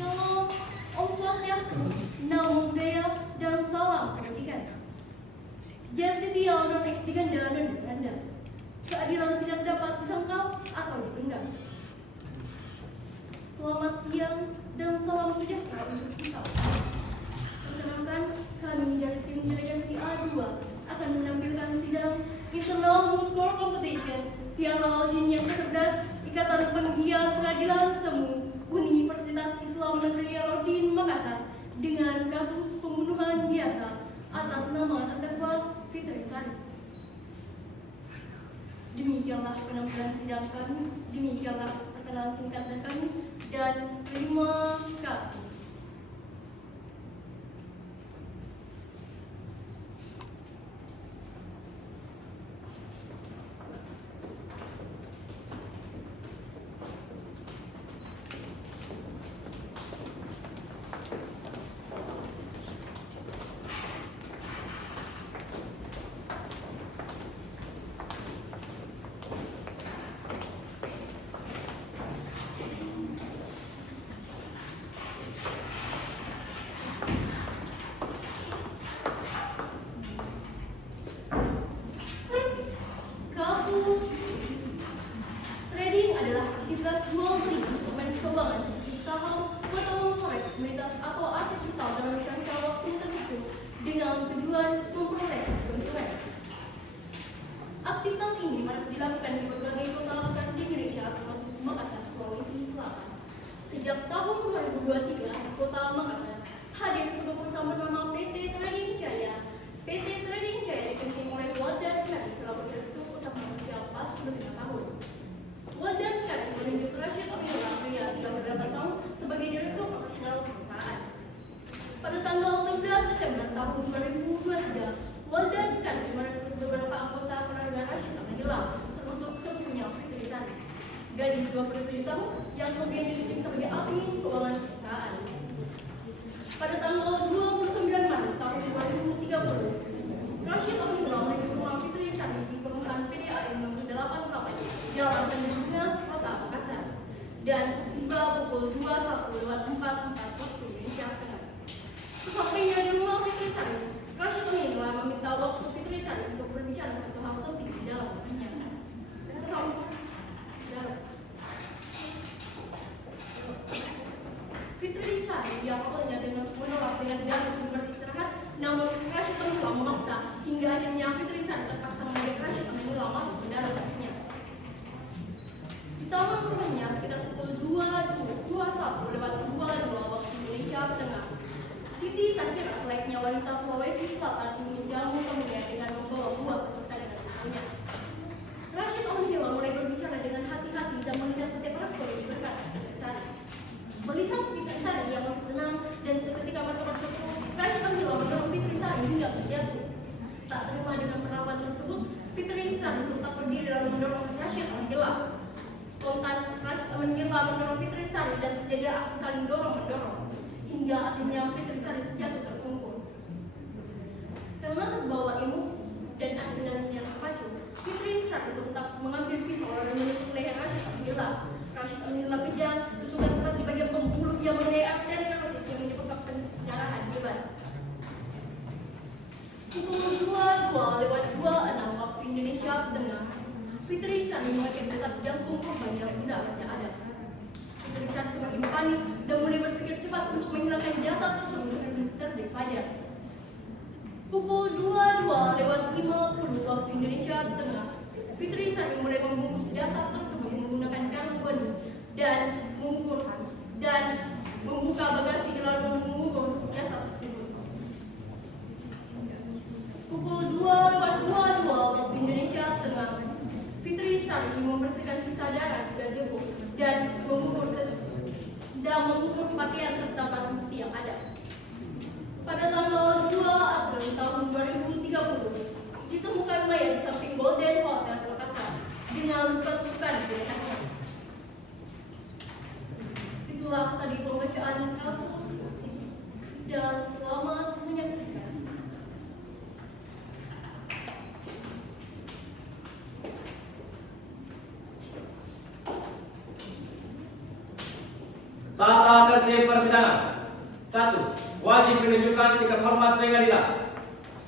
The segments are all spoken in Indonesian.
Shalom, Om Swastiastu, Namo Buddhaya, dan salam kebajikan. Justitia non extiganda non duranda. Keadilan tidak dapat disangkal atau ditunda. Selamat siang dan salam sejahtera untuk kita. Perkenalkan, kami dari tim delegasi A2 akan menampilkan sidang Internal Moot Court Competition Piala Odin yang ke-11 Ikatan Penggiat Peradilan Semu Universitas Islam Negeri Alauddin Makassar dengan kasus pembunuhan biasa atas nama terdakwa Fitri Sari. Demikianlah penampilan sidang kami, demikianlah perkenalan singkat dari kami, dan terima kasih. Trading adalah aktivitas jual beli instrumen keuangan seperti saham, potongan forex, komoditas atau aset digital dalam jangka waktu tertentu dengan tujuan memperoleh keuntungan. Aktivitas ini marak dilakukan di berbagai kota besar di Indonesia termasuk Makassar, Sulawesi Selatan. Sejak tahun 2023, Kota Makassar hadir sebuah perusahaan bernama PT Trading Jaya. PT Trading Jaya dipimpin oleh Waldan Karim selaku direktur utama berusia 45 tahun. Waldan Karim menunjuk Rashid Abdullah pria 38 tahun sebagai direktur operasional perusahaan. Pada tanggal 11 Desember tahun 2023, Waldan Karim merekrut beberapa anggota keluarga Rashid Abdullah, termasuk sepupunya Fitri Sari, gadis 27 tahun yang kemudian ditunjuk sebagai admin keuangan perusahaan. Pada tanggal 29 Maret tahun 2030, Rashid Abdullah menuju rumah Fitri Sari di perumahan PDAM nomor 88 Jalan Tanjung Kota Makassar dan tiba pukul 21.44 waktu Indonesia Tengah. Sesampainya di rumah Fitri Sari, Rashid Abdullah meminta waktu Fitri Sari untuk berbicara satu hal penting di dalam hatinya. Dan sesampainya Fitri Sari yang awalnya menolak dengan jalan untuk beristirahat, namun Rashid Abdullah memaksa hingga akhirnya Fitri Sari terpaksa mengajak Rashid Abdullah masuk ke dalam rumahnya. Di taman rumahnya sekitar pukul 21.22 waktu Indonesia Tengah, Siti Sakira selayaknya wanita Sulawesi Selatan ingin menjamu tamunya dengan membawa buah beserta dengan istrinya. Rashid Abdullah mulai berbicara dengan hati-hati dan menghindar setiap respon yang diberikan Fitri Sari. Melihat Fitri Sari yang masih tenang dan seketika bertukar seru, Rashid Abdullah mendorong Fitri Sari hingga terjatuh. Tak terima dengan perlakuan tersebut, Fitri Sari sontak berdiri lalu mendorong Rashid Abdullah. Spontan, Rashid Abdullah mendorong Fitri Sari dan terjadi aksi saling dorong-mendorong hingga akhirnya Fitri Sari jatuh tersungkur. Karena terbawa emosi dan adrenalinnya terpacu, Fitri Sari sontak mengambil pisau dan menusuk leher Rashid Abdullah. Rashid Abdullah kejang, tusukan tepat di bagian pembuluh yang mengenai arteri karotis yang menyebabkan pendarahan hebat. Pukul 22.26 waktu Indonesia Tengah, Fitri Sari mengecek detak jantung korban yang sudah tidak ada. Fitri Sari semakin panik dan mulai berpikir cepat untuk menghilangkan jasad tersebut terbit fajar. Pukul 22.50 waktu Indonesia Tengah, Fitri Sari mulai membungkus jasad tersebut menggunakan karung bonus dan membuka bagasi lalu mengukur jasad tersebut. Pukul 2.42 waktu Indonesia Tengah, Fitri Sari membersihkan sisa darah di gazebo dan mengukur pakaian serta barang bukti yang ada. Pada tanggal 2 April tahun 2030, ditemukan mayat di samping Golden Hotel Makassar dengan luka-luka di lehernya. Itulah tadi pembacaan kasus posisi dan selamat menyaksikan. Tata tertib persidangan. 1. Wajib menunjukkan sikap hormat pengadilan.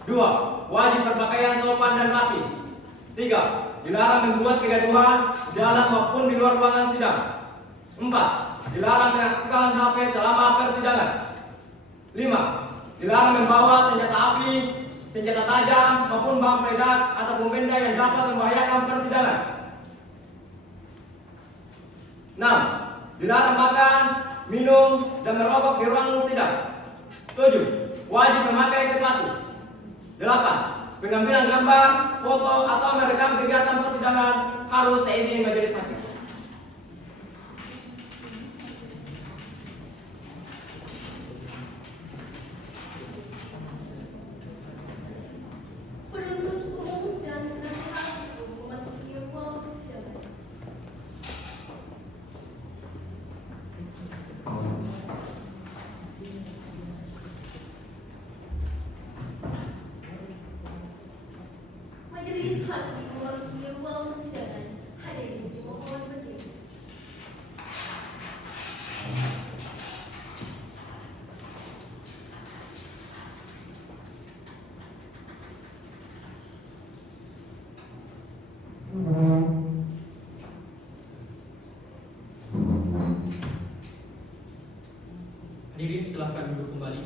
2. Wajib berpakaian sopan dan rapi. 3. Dilarang membuat kegaduhan di dalam maupun di luar ruangan sidang. 4. Dilarang mengaktifkan HP selama persidangan. 5. Dilarang membawa senjata api, senjata tajam maupun bahan peledak ataupun benda yang dapat membahayakan persidangan. 6. Dilarang makan, minum, dan merokok di ruang sidang. 7. Wajib memakai sepatu. 8. Pengambilan gambar, foto, atau merekam kegiatan persidangan harus seizin majelis hakim. Penuntut umum dan penasihat hukum memasuki ruang persidangan. Majelis hakim memasuki ruang persidangan. Hadirin dimohon berdiri. Hadirin silahkan duduk kembali.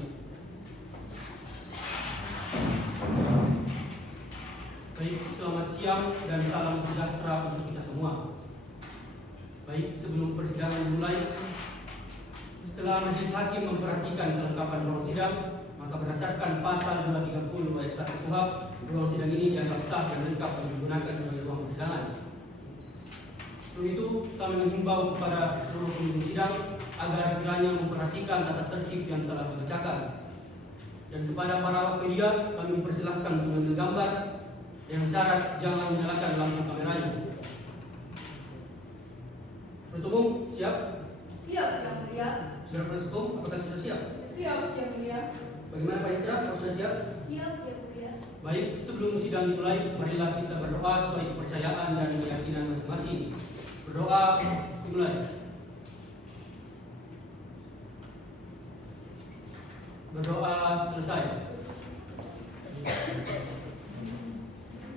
Baik, selamat siang dan salam sejahtera untuk kita semua. Baik, sebelum persidangan dimulai, setelah majelis hakim memperhatikan kelengkapan ruang sidang, maka berdasarkan pasal 230 ayat 1 KUHP, ruang sidang ini dianggap sah dan lengkap untuk digunakan sebagai ruang persidangan. Untuk itu, kami menghimbau kepada seluruh pengunjung sidang agar kiranya memperhatikan tata tertib yang telah dibacakan. Dan kepada para awak media, kami mempersilahkan untuk mengambil gambar yang syarat jangan menyalakan lampu kameranya. Penuntut umum, siap? Siap, Yang Mulia. Saudara penuntut umum, apakah sudah siap? Siap, Yang Mulia. Bagaimana Pak Indra, apakah sudah siap? Siap, Yang Mulia. Baik, sebelum sidang dimulai, marilah kita berdoa sesuai kepercayaan dan keyakinan masing-masing. Berdoa dimulai. Berdoa selesai.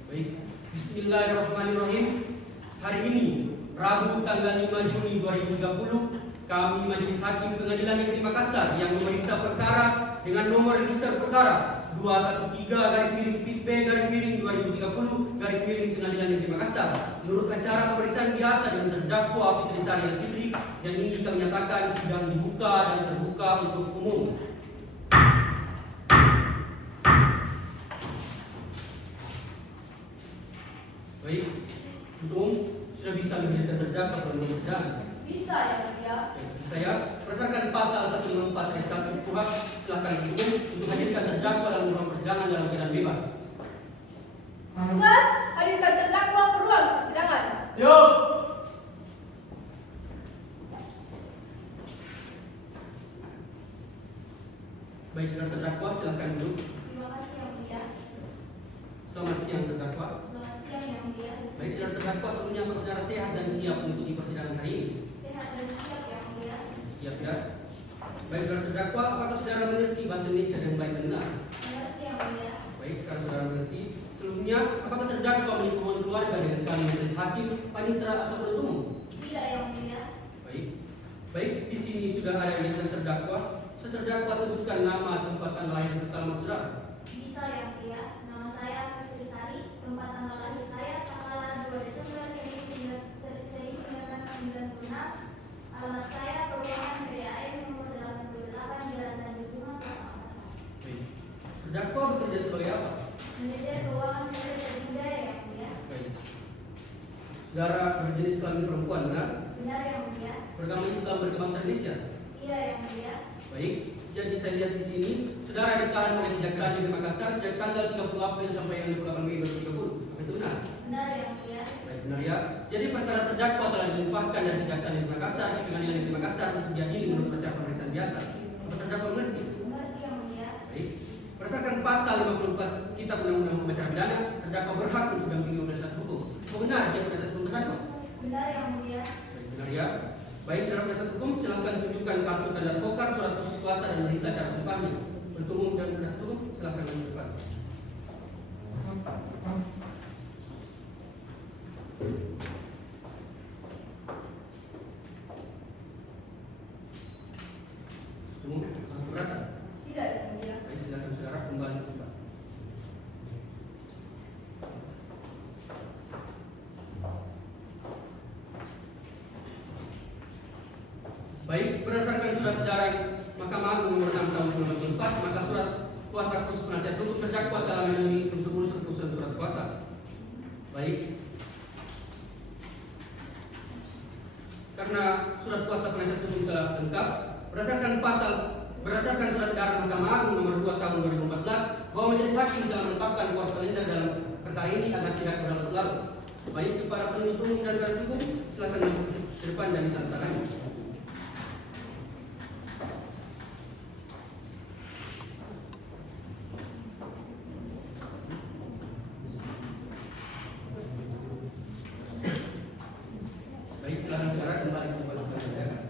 Baik, Bismillahirrahmanirrahim. Hari ini, Rabu tanggal 5 Juni 2030, kami Majelis Hakim Pengadilan Negeri Makassar yang memeriksa perkara dengan nomor register perkara 213-B-2030-2030 Pengadilan Negeri Makassar menurut acara pemeriksaan biasa dengan terdakwa Fitri Sari Fitri, dan ini kami nyatakan sidang dibuka dan terbuka untuk umum. Baik, untuk sudah bisa menjadi terdakwa dalam persidangan. Bisa, Yang Mulia. Saya berdasarkan pasal 154 ayat 1 KUHP, silakan umum untuk hadirkan terdakwa dalam ruang persidangan dalam keadaan bebas. Tugas, hadirkan terdakwa ke ruang persidangan. Siap. Baik, saudara terdakwa, silakan duduk. Terima kasih, Yang Mulia. Selamat siang terdakwa. Selamat siang, Yang Mulia. Baik, saudara terdakwa, sebelumnya apakah saudara sehat dan siap mengikuti persidangan hari ini? Sehat dan siap, Yang Mulia. Siap ya. Baik, saudara terdakwa, apakah saudara mengerti bahasa Indonesia dengan baik dan benar? Mengerti, Yang Mulia. Baik, karena saudara mengerti. Sebelumnya, apakah terdakwa memiliki hubungan keluarga dengan kami majelis hakim, panitera atau penuntut umum? Tidak, Yang Mulia. Baik. Baik, di sini sudah ada identitas terdakwa. Terdakwa sebutkan nama, tempat tanggal lahir serta alamat saudara. Bisa, Yang Mulia. Nama saya Fitri Sari. Tempat tanggal lahir saya tanggal 2 Desember 1996. Alamat saya Perumahan PDAM nomor 88 Jalan Tanjung Bunga, Kota Makassar. Baik. Terdakwa bekerja sebagai apa? Manajer keuangan Polda dan Budaya, Yang Mulia. Baik. Saudara berjenis kelamin perempuan, benar? Benar, Yang Mulia. Beragama Islam berbangsa Indonesia. Iya, Yang Mulia. Baik. Jadi saya lihat di sini, saudara ditahan oleh Kejaksaan Negeri Makassar sejak tanggal 30 April sampai 28 Mei 2030. Apa itu benar? Benar, Yang Mulia. Baik, benar ya. Jadi perkara terdakwa telah dilimpahkan dari Kejaksaan Negeri Makassar di Pengadilan Negeri Makassar untuk diadili menurut acara pemeriksaan biasa. Apa terdakwa mengerti? Mengerti, Yang Mulia. Baik. Berdasarkan pasal 54 Kitab Undang-Undang Hukum Acara Pidana, terdakwa berhak untuk didampingi oleh penasihat hukum. Apa benar dia penasihat hukum terdakwa? Benar, Yang Mulia. Baik, benar ya. Baik, saudara penasihat hukum, silakan tunjukkan kartu tanda advokat, surat khusus kuasa dan berita acara sempurna. Penuntut umum dan penasihat hukum, silakan maju ke depan. Umum, keberatan? Tidak, Yang Mulia. Baik, silakan saudara kembali ke tempat. Baik, berdasarkan surat edaran Mahkamah Agung nomor 6 tahun 1994, maka surat kuasa khusus penasihat hukum terdakwa dalam ini unsur khusus surat kuasa. Baik, karena surat kuasa penasihat hukum telah lengkap, berdasarkan surat edaran Mahkamah Agung nomor 2 tahun 2014, bahwa majelis hakim telah menetapkan kuasa kalender dalam perkara ini agar tidak berlarut-larut. Baik, kepada penuntut umum dan penasihat hukum, silakan maju ke depan dan ditandatangani. Baik, silakan saudara kembali ke tempat saudara.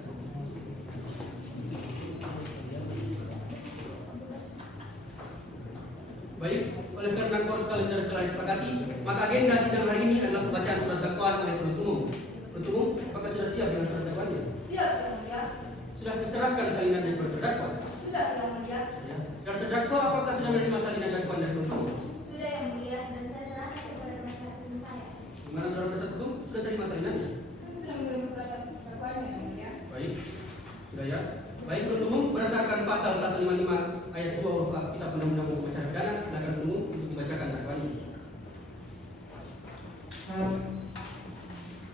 Baik, oleh karena kalender telah disepakati, maka agenda sidang hari ini adalah pembacaan surat dakwaan oleh penuntut umum. Penuntut umum, apakah sudah siap dengan surat dakwaannya? Siap, Yang Mulia. Sudah diserahkan salinan dari terdakwa? Sudah, Yang Mulia. Ya. Dan terdakwa apakah sudah menerima salinan dakwaan dari penuntut umum? Sudah, Yang Mulia, dan saya serahkan kepada penasihat hukum saya. Gimana saudara penasihat hukum? Sudah terima salinannya? Sudah menerima surat dakwaannya, Yang Mulia. Baik, sudah ya. Baik, penuntut umum berdasarkan pasal 155 ayat 2 huruf A Kitab Undang-Undang Hukum Acara Pidana, silakan umum untuk dibacakan dakwaannya.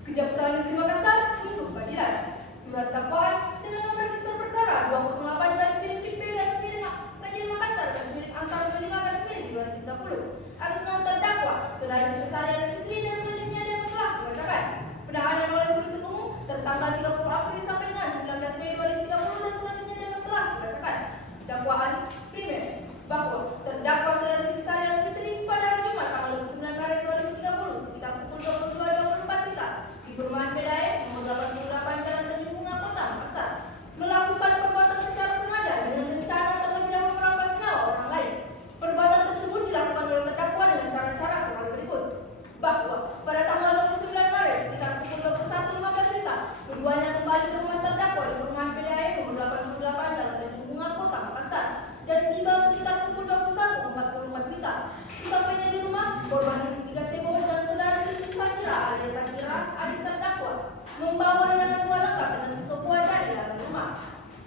Kejaksaan Negeri Makassar untuk panggilan surat dakwaan dengan nomor register perkara 208/PP/Kajian Makassar /angka 25/2030 atas nama terdakwa saudara Besari Sutri dan selanjutnya yang telah dibacakan penahanan oleh penuntut umum tertanggal 30 April sampai dengan 19 Mei 2030 dan selanjutnya yang telah dibacakan. Dakwaan primer bahwa terdakwa saudara Besari Sutri pada hari Jumat tanggal 29 Maret 2030 sekitar pukul 22.24 WITA di Perumahan Pedae nomor 88 Jalan Tanjung Bunga Kota Makassar melakukan perbuatan secara sengaja dengan rencana terlebih dahulu merampas nyawa orang lain. Perbuatan tersebut dilakukan oleh terdakwa dengan cara-cara sebagai berikut. Bahwa pada tanggal 29 Maret sekitar pukul 21.15 WITA keduanya kembali ke rumah terdakwa di Perumahan Pedae nomor 88 Jalan Tanjung Bunga Kota Makassar dan tiba sekitar pukul 21.44 WITA. Sesampainya di rumah, korban duduk di gazebo dan saudara Siti Sakira alias Sakira adik terdakwa membawa dengan dua lengkap dengan pisau buah dari dalam rumah.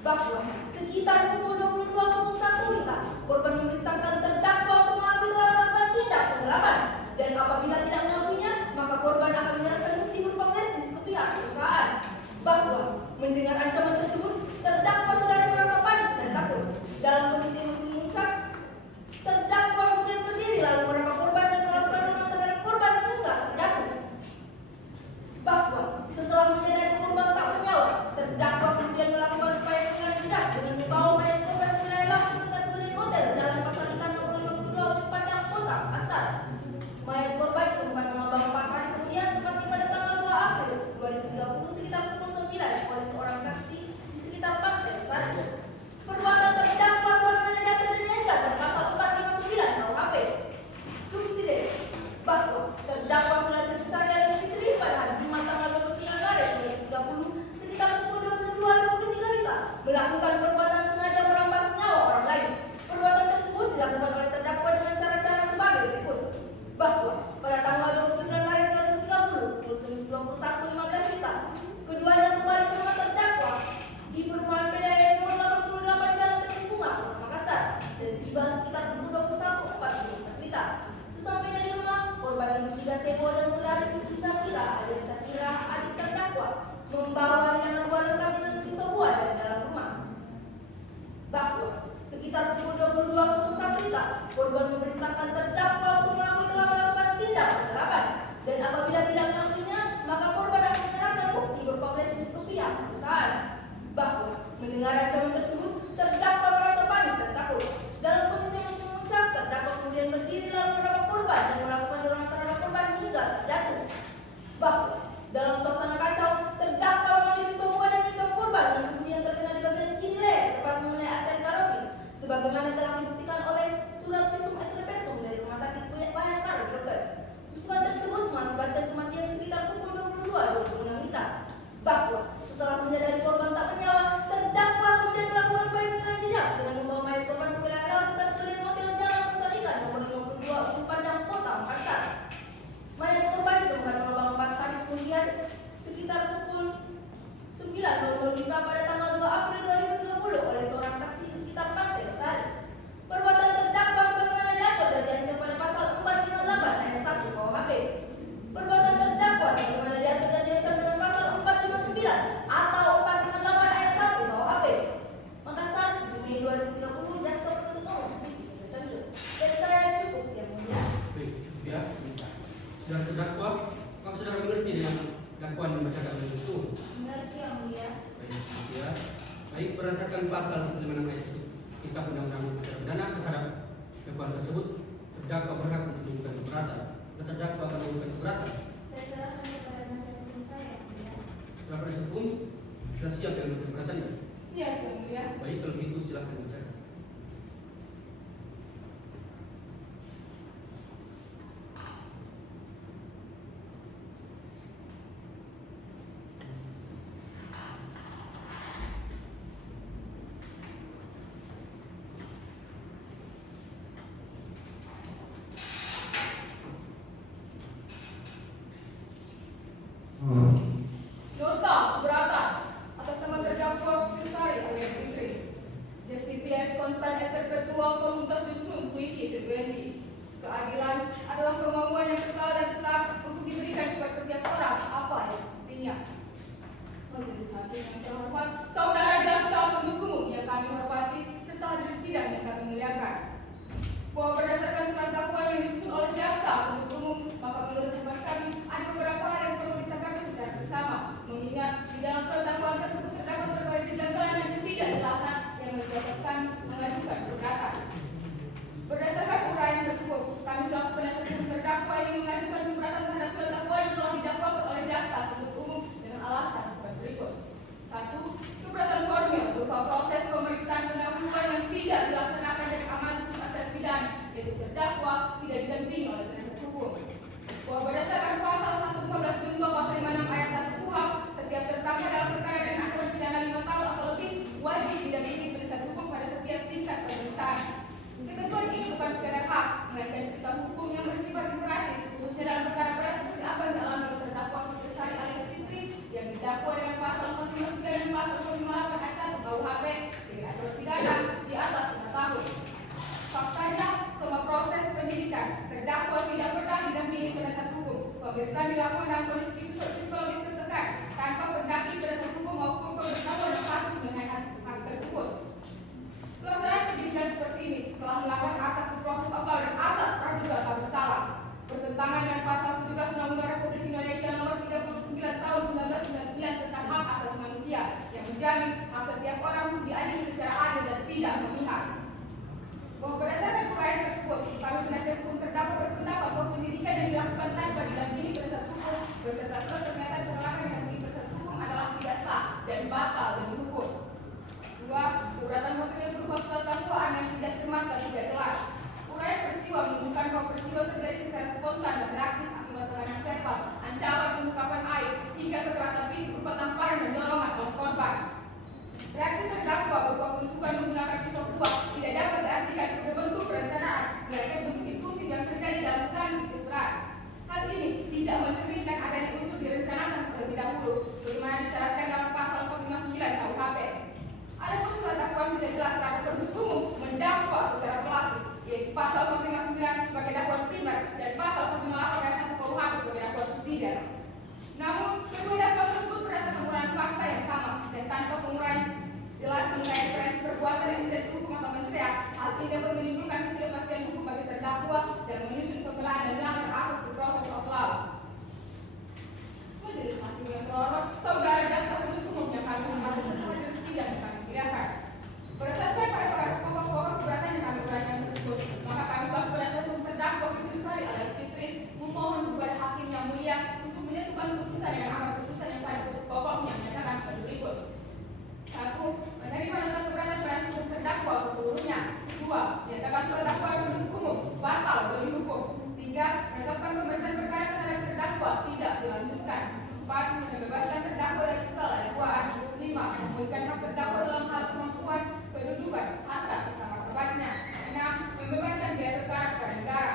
Bahwa sekitar pukul 22.01 WITA, korban memerintahkan terdakwa untuk mengambil melakukan tindak penggelapan dan apabila tidak mengakuinya, maka korban akan menyerahkan bukti berupa flash ke pihak perusahaan. Bahwa mendengar ancaman tersebut, terdakwa saudara merasa panik dan takut. Dalam kondisi emosi memuncak, terdakwa kemudian berdiri lalu merampas korban dan melakukan dorongan terhadap korban hingga terjatuh. Bahwa setelah menyadari korban tak bernyawa, terdakwa kemudian melakukan upaya penyelamatan dengan membawa mayat korban ke wilayah lahan dekat unit hotel Jalan Pasar Ikan nomor 52 Unit Padang Kota Makassar. Mayat korban ditemukan mengambang 4 hari kemudian tepatnya pada tanggal 2 April 2030 sekitar pukul 9 oleh seorang saksi di sekitar pantai Besari. Perbuatan terdakwa sebagaimana diatur dan diancam pasal 459 KUHP. Subsidi bahwa terdakwa saudara Besari alias Fitri pada hari Jumat tanggal 29 Maret 2030 sekitar pukul 22.23 WITA melakukan perbuatan sengaja merampas nyawa orang lain. Perbuatan tersebut dilakukan oleh terdakwa dengan cara-cara sebagai berikut. Bahwa pada tanggal 29 Maret 2030 pukul 21.15 WITA keduanya kembali ke rumah terdakwa di Perumahan Pedae nomor 88 Jalan Tanjung Bunga Kota Makassar dan tiba sekitar pukul 21.44 WITA. Sesampainya di rumah, korban duduk di gazebo dan saudari Siti Sakira alias Sakira adik terdakwa membawa dengan dua lengkap dengan pisau buah dari dalam rumah. Bahwa sekitar pukul 22.01 WITA korban memerintahkan terdakwa untuk mengakui telah melakukan tindak penggelapan dan apabila tidak mengakuinya, maka korban akan menyerahkan bukti berupa flash disk ke pihak perusahaan. Bahwa mendengar ancaman tersebut, terdakwa merasa panik dan takut. Dalam kondisi emosi memuncak, terdakwa kemudian berdiri lalu merampas korban dan melakukan dorongan terhadap korban hingga terdakwa, apakah saudara mengerti dengan dakwaan yang dibacakan oleh itu? Mengerti yang mulia. Baik, ya. Baik, berdasarkan pasal 96 ayat 1 Kitab Undang-Undang Acara Pidana terhadap dakwaan tersebut, terdakwa berhak untuk menunjukkan keberatan. Terdakwa akan menunjukkan keberatan. Saya serahkan kepada penasihat hukum saya yang mulia. Setelah proses hukum, sudah siap dengan keberatannya. Siap yang mulia. Baik, kalau begitu silakan bicara. Nota keberatan atas nama terdakwa Fitrisari alias Fitri. Justitia Konstan et Perpetua Voluntas Dusun Wiki Terbendi. Keadilan adalah kemauan yang kekal dan tetap untuk diberikan kepada setiap orang apa yang semestinya. Majelis hakim yang terhormat, saudara jaksa penuntut umum yang kami hormati serta hadirin sidang yang kami muliakan. Bahwa berdasarkan surat dakwaan yang disusun oleh jaksa penuntut umum, maka menurut hemat kami ada beberapa hal yang perlu ditanggapi secara bersama. Mengingat di dalam surat dakwaan tersebut terdapat berbagai kejanggalan dan ketidakjelasan yang menyebabkan mengajukan gugatan. Berdasarkan uraian tersebut, kami selaku penasihat hukum terdakwa ingin mengajukan gugatan terhadap surat dakwaan yang telah didakwakan oleh jaksa penuntut umum dengan alasan sebagai berikut. 1. Keberatan formil berupa proses pemeriksaan pendahuluan yang tidak dilaksanakan dari amanat hukum acara pidana, yaitu terdakwa tidak didampingi oleh penasihat hukum. Bahwa berdasarkan pasal 114 junto pasal 56 ayat 1 KUHP, setiap tersangka dalam perkara dan ancaman pidana 5 tahun atau lebih wajib didampingi penasihat hukum pada setiap tingkat pemeriksaan. Ketentuan ini bukan sekadar hak, melainkan ketentuan hukum yang bersifat imperatif, khususnya dalam perkara berat seperti apa yang dialami oleh terdakwa Fitrisari alias Fitri yang didakwa dengan pasal 49 dan pasal 58 ayat 1 KUHP dengan aturan pidana di atas 5 tahun. Faktanya, semua proses penyidikan terdakwa tidak pernah didampingi penasihat hukum. Pemeriksaan dilakukan dalam kondisi psikologis tertekan tanpa pendamping penasihat hukum maupun pemberitahuan yang patut mengenai hal tersebut. Pelaksanaan pendidikan seperti ini telah melanggar asas due process of law dan asas praduga tak bersalah, bertentangan dengan pasal 17 Undang-Undang Republik Indonesia Nomor 39 Tahun 1999 tentang hak asasi manusia yang menjamin hak setiap orang untuk diadili secara adil dan tidak memihak. Bahwa berdasarkan uraian tersebut, kami penasihat hukum terdakwa berpendapat bahwa pendidikan yang dilakukan tanpa didampingi penasihat hukum beserta surat pernyataan penolakan yang didampingi penasihat hukum adalah tidak sah dan batal demi hukum. 2. Keberatan material berupa surat dakwaan yang tidak cermat dan tidak jelas. Uraian peristiwa menunjukkan bahwa peristiwa terjadi secara spontan dan reaktif akibat tekanan verbal, ancaman pengungkapan aib, hingga kekerasan fisik berupa tamparan dan dorongan oleh korban. Reaksi terdakwa berupa penusukan menggunakan pisau kuat tidak dapat diartikan sebagai bentuk perencanaan, melainkan bentuk impulsif yang terjadi dalam kondisi berat. Hal ini tidak mencerminkan adanya unsur direncanakan terlebih dahulu, sebagaimana disyaratkan dalam pasal 59 KUHP. Adapun surat dakwaan tidak jelas karena penuntut umum mendakwa secara pelapis, yaitu pasal 59 sebagai dakwaan primer dan pasal 58 ayat 1 KUHP sebagai dakwaan subsidiar. Namun, kedua dakwaan tersebut berdasarkan uraian fakta yang sama dan tanpa penguraian jelas mengenai referensi perbuatan yang tidak dihukum atau menseria. Hal ini dapat menimbulkan ketidakpastian hukum bagi terdakwa dan menyusun pembelaan dan melanggar asas due process of law. Majelis hakim yang terhormat, saudara jaksa penuntut umum yang kami hormati serta hadirin sidang yang kami muliakan. Berdasarkan pada pokok-pokok keberatan yang kami uraikan tersebut, maka kami selaku penasihat hukum terdakwa Fitrisari alias Fitri memohon kepada hakim yang mulia untuk menentukan putusan yang amar putusan yang pada pokoknya menyatakan sebagai berikut. 1. Menerima nota keberatan penasihat terdakwa seluruhnya. 2. Menyatakan surat dakwaan penuntut umum batal demi hukum. 3. Menetapkan pemberhentian perkara terhadap terdakwa tidak dilanjutkan. 4. Membebaskan terdakwa dari segala dakwaan. 5. Memulihkan hak terdakwa dalam hal kemampuan, kedudukan, harta serta martabatnya. 6. Membebaskan biaya perkara kepada negara.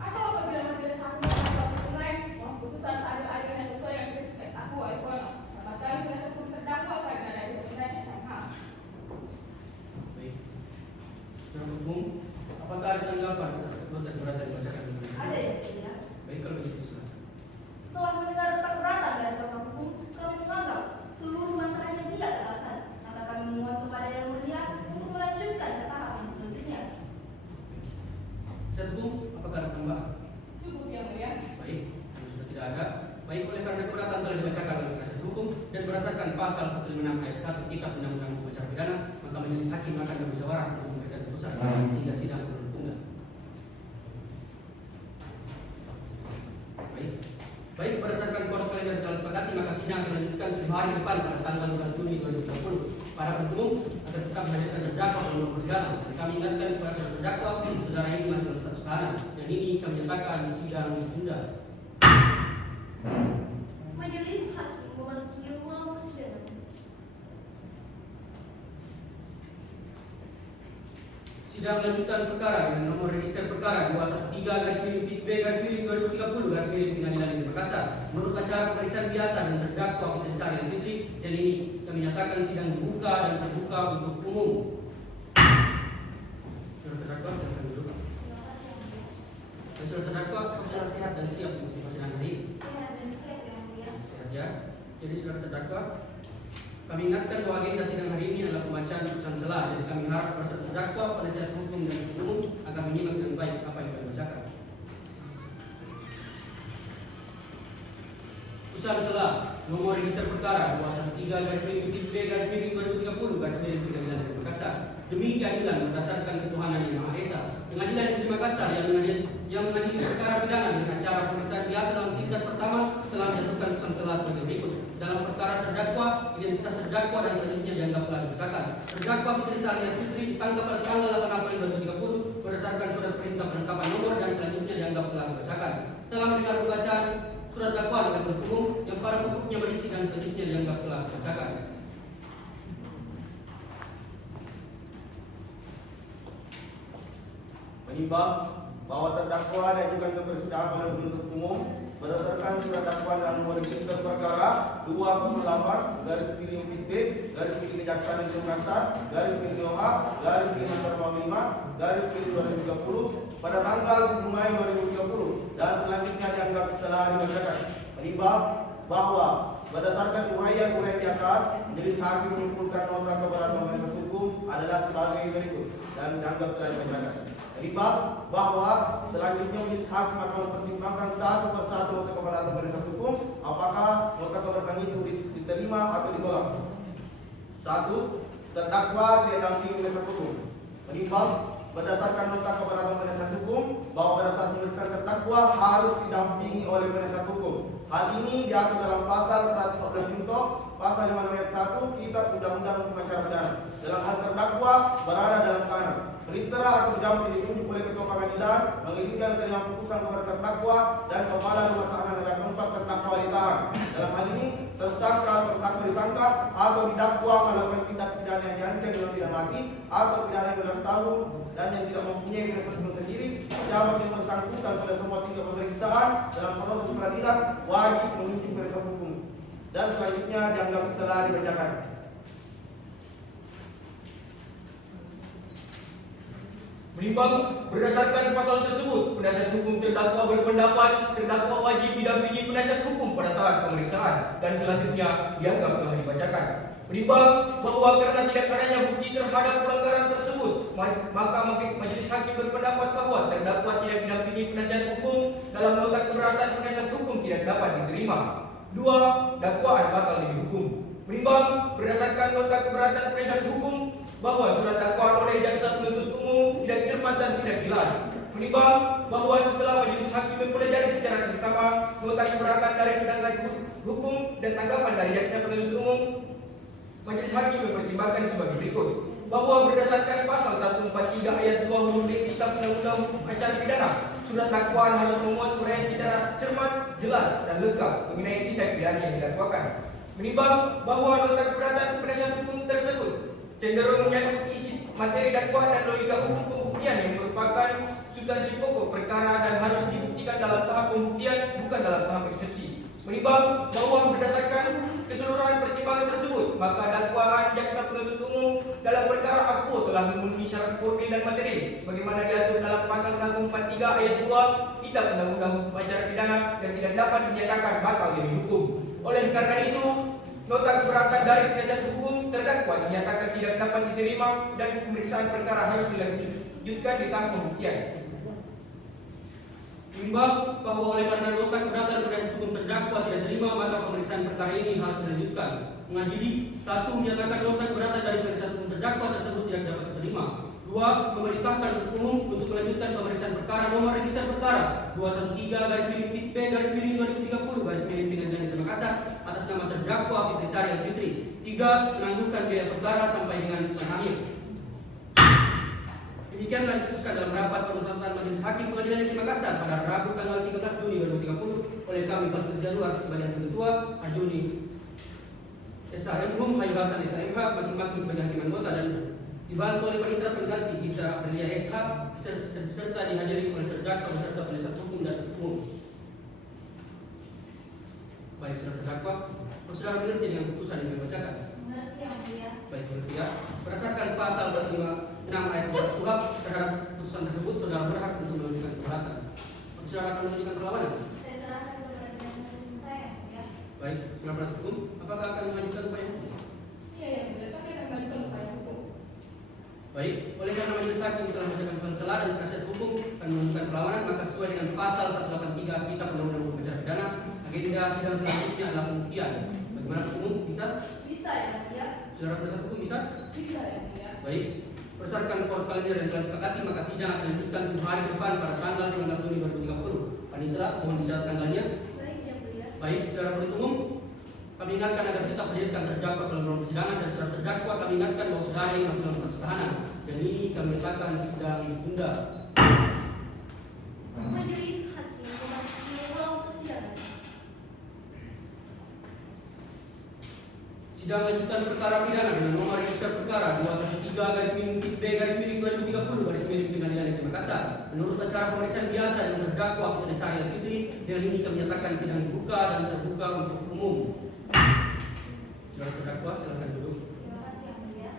Atau apabila majelis hakim melakukan suatu lain, mohon putusan seadil-adilnya sesuai dengan prinsip aqua econo. Selamat kami penasihat hukum terdakwa karena ada kebenarannya sama. Baik. Penasihat hukum, apakah ada tanggapan atas nota keberatan dibacakan? Ada ya, mulia. Baik, kalau begitu silakan. Setelah tidak ada. Baik oleh karena keberatan telah dibacakan oleh penasihat hukum dan berdasarkan pasal 156 ayat 1 Kitab Undang-Undang Hukum Acara Pidana, maka majelis hakim akan bermusyawarah untuk memberikan putusan sehingga sidang bertunda. Baik, berdasarkan kors kalian yang telah sepakati, maka sidang akan dilanjutkan di hari depan pada tanggal 12 Juni 2020. Para bertemu akan tetap menghadirkan terdakwa dalam persidangan. Dan kami ingatkan kepada terdakwa, saudara ini masih dalam status tahanan. Dan ini kami nyatakan sidang ditunda. Majelis hakim memasuki ruang persidangan. Sidang lanjutan perkara dengan nomor register perkara 213/B/2030 Pengadilan Negeri Makassar menurut acara pemeriksaan biasa dan terdakwa Putri Sari Fitri, dan ini kami nyatakan sidang dibuka dan terbuka untuk umum. Saudara terdakwa silakan duduk. Saudara terdakwa apakah sehat dan siap untuk persidangan hari ini? Sehat dan siap yang mulia. Sehat ya. Jadi saudara terdakwa, kami ingatkan bahwa agenda sidang hari ini adalah pembacaan putusan selah. Jadi kami harap para terdakwa, penasihat hukum dan umum akan menyimak dengan baik apa yang kami bacakan. Putusan selah nomor register perkara 213/B/2030 Pengadilan Negeri Makassar. Demi keadilan berdasarkan ketuhanan yang Maha Esa, Pengadilan Negeri Makassar yang mengadili perkara pidana dengan acara pemeriksaan biasa dalam tingkat pertama telah menjatuhkan putusan selah sebagai berikut. Dalam perkara terdakwa, identitas terdakwa dan selanjutnya dianggap telah dibacakan. Terdakwa Putri Sari Fitri ditangkap pada tanggal 8 April 2030 berdasarkan surat perintah penangkapan nomor dan selanjutnya dianggap telah dibacakan. Setelah mendengar pembacaan surat dakwaan oleh penuntut umum yang pada pokoknya berisi dan selanjutnya dianggap telah dibacakan. Menimbang bahwa terdakwa diajukan ke persidangan oleh penuntut umum berdasarkan surat dakwaan dan nomor register perkara 208/Kejaksaan Negeri Makassar /OH/5/2030 pada tanggal 7 Mei 2030 dan selanjutnya dianggap telah dibacakan. Menimbang bahwa berdasarkan uraian-uraian di atas, majelis hakim menyimpulkan nota keberatan penasihat hukum adalah sebagai berikut dan dianggap telah dibacakan. Menimbang bahwa selanjutnya majelis hakim akan mempertimbangkan satu persatu nota keberatan penasihat hukum, apakah nota keberatan itu diterima atau ditolak. 1. Terdakwa didampingi penasihat hukum. Menimbang berdasarkan nota keberatan penasihat hukum bahwa pada saat pemeriksaan terdakwa harus didampingi oleh penasihat hukum. Hal ini diatur dalam pasal 114 junto pasal 5 ayat 1 Kitab Undang-Undang Hukum Acara Pidana. Dalam hal terdakwa berada dalam tahanan, penitera atau penjamin ditunjuk oleh ketua pengadilan mengirimkan serial putusan kepada terdakwa dan kepala rumah tahanan agar tempat terdakwa ditahan. Dalam hal ini tersangka atau terdakwa disangka atau didakwa melakukan tindak pidana yang diancam dengan pidana mati atau pidana 12 tahun dan yang tidak mempunyai penasihat hukum sendiri, pejabat yang bersangkutan pada semua tingkat pemeriksaan dalam proses peradilan wajib menunjuk penasihat hukum dan selanjutnya dianggap telah dibacakan. Menimbang berdasarkan pasal tersebut, penasihat hukum terdakwa berpendapat terdakwa wajib didampingi penasihat hukum pada saat pemeriksaan dan selanjutnya dianggap telah dibacakan. Menimbang bahwa karena tidak adanya bukti terhadap pelanggaran tersebut, maka majelis hakim berpendapat bahwa terdakwa tidak didampingi penasihat hukum dalam nota keberatan penasihat hukum tidak dapat diterima. 2. Dakwaan batal dihukum. Menimbang berdasarkan nota keberatan penasihat hukum bahwa surat dakwaan oleh jaksa penuntut umum tidak cermat dan tidak jelas. Menimbang bahwa setelah majelis hakim mempelajari secara seksama nota keberatan dari penasihat hukum dan tanggapan dari jaksa penuntut umum, majelis hakim mempertimbangkan sebagai berikut: bahwa berdasarkan pasal 143 ayat 2 huruf D Kitab Undang-Undang Hukum Acara Pidana, surat dakwaan harus memuat uraian secara cermat, jelas dan lengkap mengenai tindak pidana yang didakwakan. Menimbang bahwa nota keberatan penasihat hukum tersebut cenderung menyangkut isi materi dakwaan dan logika hukum pembuktian yang merupakan substansi pokok perkara dan harus dibuktikan dalam tahap pembuktian, bukan dalam tahap eksepsi. Menimbang bahwa berdasarkan keseluruhan pertimbangan tersebut, maka dakwaan jaksa penuntut umum dalam perkara akuo telah memenuhi syarat formil dan materi sebagaimana diatur dalam pasal 143 ayat 2 Kitab Undang-Undang Hukum Acara Pidana dan tidak dapat dinyatakan batal demi hukum. Oleh karena itu, nota keberatan dari penasihat hukum terdakwa dinyatakan tidak dapat diterima dan pemeriksaan perkara harus dilanjutkan di tahap pembuktian. Menimbang bahwa oleh karena nota keberatan penasihat hukum perkara ini harus dilanjutkan. Mengadili, 1. Menyatakan nota keberatan dari penasihat hukum terdakwa tersebut tidak dapat diterima. 2. Memerintahkan untuk umum untuk melanjutkan pemeriksaan perkara nomor register perkara 213/PP/2030/Pengadilan Negeri Makassar atas nama terdakwa Fitri Sari Al-Fitri. 3. Menangguhkan biaya perkara sampai dengan putusan akhir. Demikianlah diputuskan dalam rapat pemusyawaratan Majelis Hakim Pengadilan Negeri Makassar pada Rabu tanggal 13 Juni 2030 oleh kami Fatul Januar sebagai Hakim Ketua, Arjuni SHM Hayu Hasan SHMH masing-masing sebagai hakim anggota dan dibantu oleh panitera pengganti Gita Aprilia SH serta dihadiri oleh terdakwa beserta penasihat hukum dan umum. Baik, saudara terdakwa, saudara mengerti dengan putusan yang dibacakan? Mengerti yang mulia. Baik, mengerti ya. Berdasarkan pasal 156 ayat 4 KUHP terhadap putusan tersebut, saudara berhak untuk menunjukkan keberatan. Saudara akan menunjukkan perlawanan? Saya serahkan kepada penasihat saya yang mulia. Baik, saudara penasihat hukum, apakah akan mengajukan upaya hukum? Iya yang mulia, kami akan mengajukan upaya hukum. Baik, oleh karena majelis hakim telah membacakan putusan selah dan penasihat hukum akan menunjukkan perlawanan, maka sesuai dengan pasal 183 Kitab Undang-Undang Hukum Acara Pidana, agenda sidang selanjutnya adalah pembuktian. Bagaimana hukum bisa? Bisa yang mulia. Saudara penasihat hukum bisa? Bisa yang mulia. Baik, berdasarkan kod kalender yang telah disepakati, maka sidang akan dilanjutkan 7 hari ke depan pada tanggal 19 Juni 2030. Panitera, mohon dicatat tanggalnya. Baik yang mulia. Baik, saudara penuntut umum, kami ingatkan agar tetap hadirkan terdakwa dalam ruang persidangan dan saudara terdakwa kami ingatkan bahwa saudara ini masih dalam status tahanan dan ini kami letakkan sedang ditunda. Majelis Hakim memasuki ruang persidangan. Sidang lanjutan perkara pidana dengan nomor register perkara 213/PB/2030/Pengadilan Negeri Makassar. Menurut acara pemeriksaan biasa yang terdakwa Fitri Sari Al-Fitri, dengan ini kami menyatakan sidang dibuka dan terbuka untuk umum. Saudara terdakwa, silakan duduk. Terima kasih yang mulia.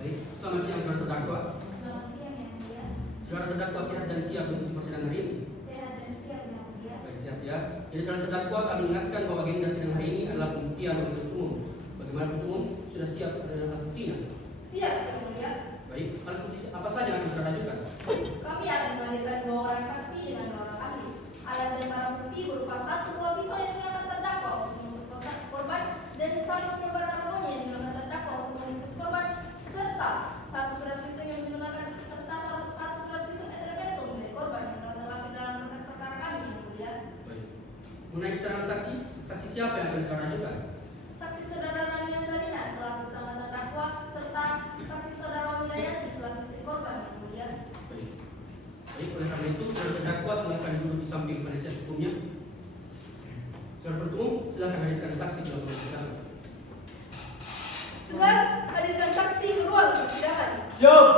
Baik, selamat siang saudara terdakwa. Selamat siang yang mulia. Saudara terdakwa sehat dan siap untuk persidangan hari ini? Sehat dan siap yang mulia. Baik, siap ya. Jadi saudara terdakwa, kami ingatkan bahwa agenda sidang hari ini adalah pembuktian oleh umum. Bagaimana penuntut umum sudah siap dengan alat buktinya? Siap yang mulia. Baik, alat bukti apa saja yang akan saudara ajukan? Kami akan menghadirkan 2 orang saksi dengan 2 orang ahli. Alat dan barang bukti berupa 1 buah pisau yang digunakan terdakwa untuk menusuk korban dan 1 lembar narkoba yang digunakan terdakwa untuk membungkus korban serta 1 surat visum yang digunakan serta 1 surat visum eterpentum dari korban yang telah terlapis dalam berkas perkara kami yang mulia. Baik. Mengenai keterangan saksi, saksi siapa yang akan saudara ajukan? Saksi saudara Nania Salina selaku tetangga terdakwa serta saksi saudara Wilayati selaku istri korban yang mulia. Baik. Baik, oleh karena itu saudara terdakwa silakan duduk di samping penasihat hukumnya. Saudara penuntut umum, silakan hadirkan saksi dalam persidangan. Tugas hadirkan saksi ke ruang persidangan. Siap.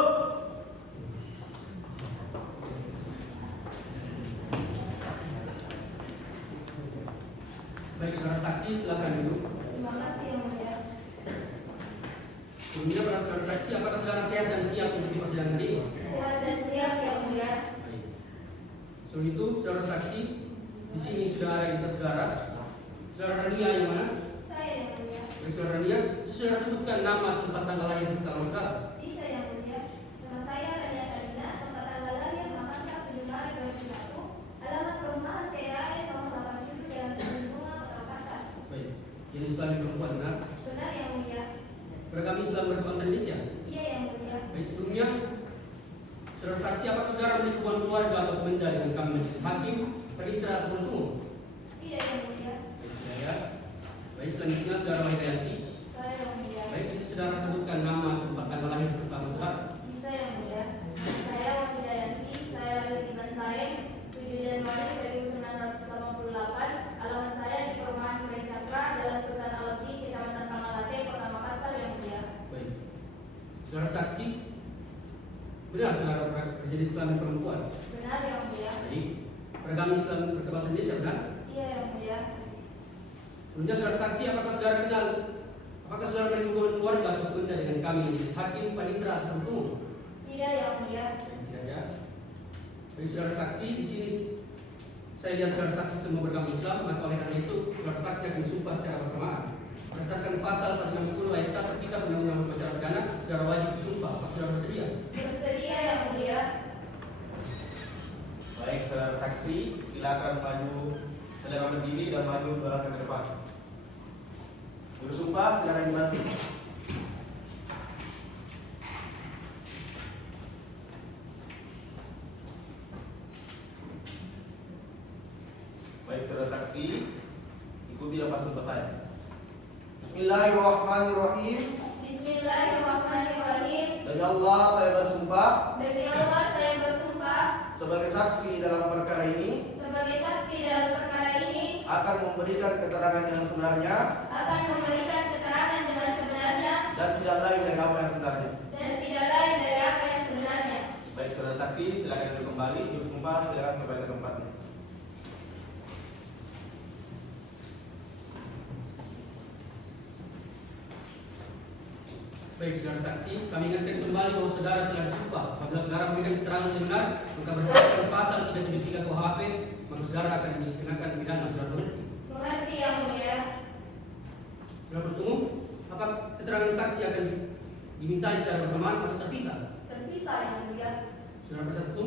Baik, saudara saksi silakan duduk. Terima kasih yang mulia. Sebelumnya para saudara saksi, apakah saudara sehat dan siap untuk di persidangan hari ini? Sehat dan siap yang mulia. Baik. Sebelum itu, saudara saksi, di sini sudah ada kita saudara. Saudara Rania yang mana? Saya yang mulia. Baik, saudara Rania, saudara sebutkan nama, tempat tanggal lahir serta alamat saudara. Bisa yang mulia. Nama saya Nania Salina, tempat tanggal lahir Makassar 7 Maret 2001, alamat perumahan PAE nomor 87 Jalan Bunga, Kota Makassar. Baik. Jadi sebagai perempuan benar. Benar yang mulia. Beragami Islam berbangsa Indonesia. Iya yang mulia. Baik, sebelumnya saudara saksi, apakah saudara memiliki hubungan keluarga atau semenda dengan kami majelis hakim, panitera atau penuntut umum? Tidak yang mulia. Baik, saya. Baik, selanjutnya saudara Wilayati. Saya yang mulia. Baik, jadi saudara sebutkan nama, tempat tanggal lahir serta alamat saudara. Bisa yang mulia. Saya Wahida Yanti, saya lahir di Bantaeng 7 Januari 1988. Alamat saya di Perumahan Keren Cakra, Jalan Sultan Alauddin, Kecamatan Tamalate, Kota Makassar yang mulia. Baik. Saudara saksi, benar saudara berjenis kelamin perempuan? Benar yang mulia. Baik. Beragami Islam berbangsa Indonesia benar? Iya yang mulia. Sebelumnya saudara saksi, apakah saudara kenal? Apakah saudara memiliki hubungan keluarga atau semenda dengan kami majelis hakim, panitera atau penuntut umum? Tidak yang mulia. Tidak ya. Bagi saudara saksi, di sini saya lihat saudara saksi semua beragama Islam, maka oleh karena itu saudara saksi akan disumpah secara bersamaan. Berdasarkan pasal 160 ayat 1 Kitab Undang-Undang Hukum Acara Pidana, saudara wajib disumpah. Apakah saudara bersedia? Bersedia yang mulia. Baik, saudara saksi, silakan maju, silakan berdiri dan maju ke depan. Juru sumpah silakan dibantu. Baik saudara saksi, ikuti apa sumpah saya. Bismillahirrahmanirrahim. Bismillahirrahmanirrahim. Demi Allah saya bersumpah Demi Allah saya bersumpah sebagai saksi dalam perkara ini sebagai saksi dalam perkara ini akan memberikan keterangan yang sebenarnya akan memberikan keterangan dengan sebenarnya dan tidak lain dari apa yang sebenarnya. dan tidak lain dari apa yang sebenarnya. Baik saudara saksi, silakan duduk kembali. Juru sumpah silakan kembali ke tempatnya. Baik saudara saksi, kami ingatkan kembali bahwa saudara telah disumpah. Apabila saudara memberikan keterangan yang benar, maka berdasarkan pasal 373 KUHP, maka saudara akan dikenakan pidana. Saudara mengerti? Mengerti yang mulia. Saudara bertemu, apa keterangan saksi akan dimintai secara bersamaan atau terpisah? Terpisah yang mulia. Saudara bersatu,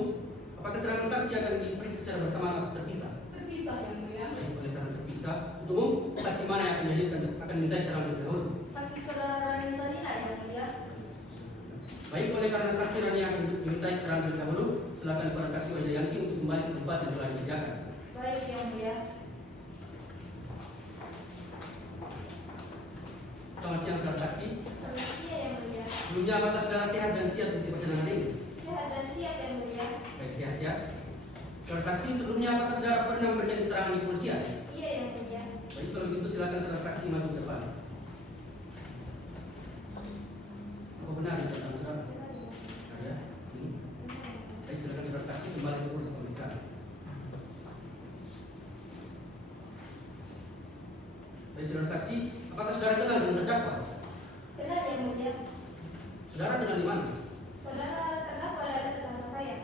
apa keterangan saksi akan diperiksa secara bersamaan atau terpisah? Terpisah yang mulia. Baik, oleh karena terpisah, untuk saksi mana yang akan dihadirkan akan dimintai keterangan terlebih dahulu. Saksi saudara Rani Salina yang mulia. Baik, oleh karena saksi Rani akan dimintai keterangan terlebih dahulu, silakan kepada saksi Wajayanti untuk kembali ke tempat yang telah disediakan. Baik yang mulia. Selamat siang saudara saksi. Selamat siang yang mulia. Sebelumnya apakah saudara sehat dan siap untuk persidangan ini? Sehat dan siap yang mulia. Baik, sehat ya. Saudara saksi, sebelumnya apakah saudara pernah memberikan keterangan di kepolisian? Iya yang mulia. Baik, kalau begitu silakan saudara saksi maju ke depan. Apa benar di dalam saudara? Ada? Ini. Baik, silakan saudara saksi kembali ke kursi pemeriksaan. Baik, saudara saksi, apakah saudara kenal dengan terdakwa? Benar yang mulia. Saudara kenal di mana? Saudara terdakwa dari tetangga saya.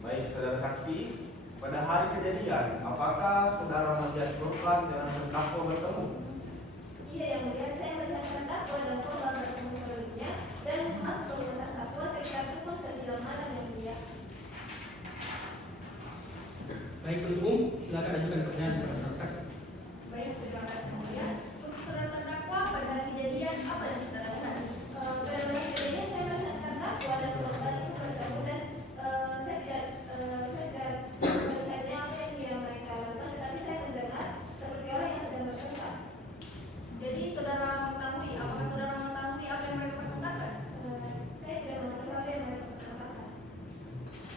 Baik saudara saksi, pada hari kejadian, apakah saudara melihat korban dengan terdakwa bertemu? Iya yang mulia. Saya melihat terdakwa dan korban bertemu sebelumnya dan masuk ke rumah terdakwa sekitar pukul 9 malam yang mulia. Baik, pendukung, silakan ajukan pertanyaan kepada saudara saksi. Baik, terima kasih yang mulia. Untuk saudara terdakwa pada hari kejadian apa yang saudara lihat? Pada hari kejadian saya melihat terdakwa dan korban itu bertemu dan saya tidak melihatnya apa yang mereka lakukan, tetapi saya mendengar seperti orang yang sedang bertengkar. Jadi saudara mengetahui apakah saudara mengetahui apa yang mereka pertengkarkan? Saya tidak mengetahui apa yang mereka pertengkarkan.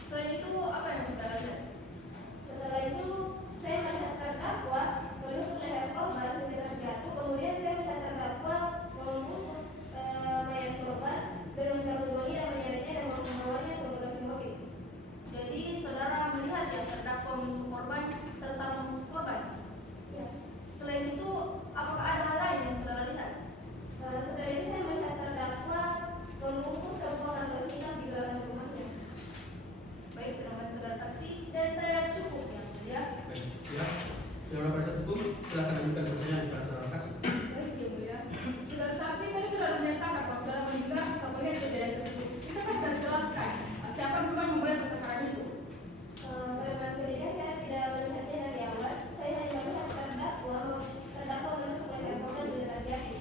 Selain itu apa yang saudara lihat? Setelah itu saya melihat terdakwa menusuk leher korban hingga terjatuh. Kemudian saya melihat terdakwa membungkus mayat korban dengan karungoni dan menyeretnya dan membawanya ke bagasi mobil. Jadi saudara melihat ya terdakwa menusuk korban serta membungkus korban. Ya. Selain itu apakah ada hal lain yang saudara lihat? Setelah itu saya melihat terdakwa membungkus sebuah kantong hitam di belakang rumahnya. Baik, terima kasih saudara saksi dan saya cukup yang mulia. Baik, ya. Saudara penasihat hukum, silakan ajukan pertanyaan kepada saudara saksi. Baik yang mulia. Saudara saksi tadi sudah menyatakan bahwa saudara mendengar serta melihat kejadian tersebut. Bisakah saudara jelaskan siapa dulu yang memulai pertengkaran itu? Pada malam kejadian saya tidak melihatnya dari awal. Saya hanya melihat terdakwa menusuk leher korban hingga terjatuh.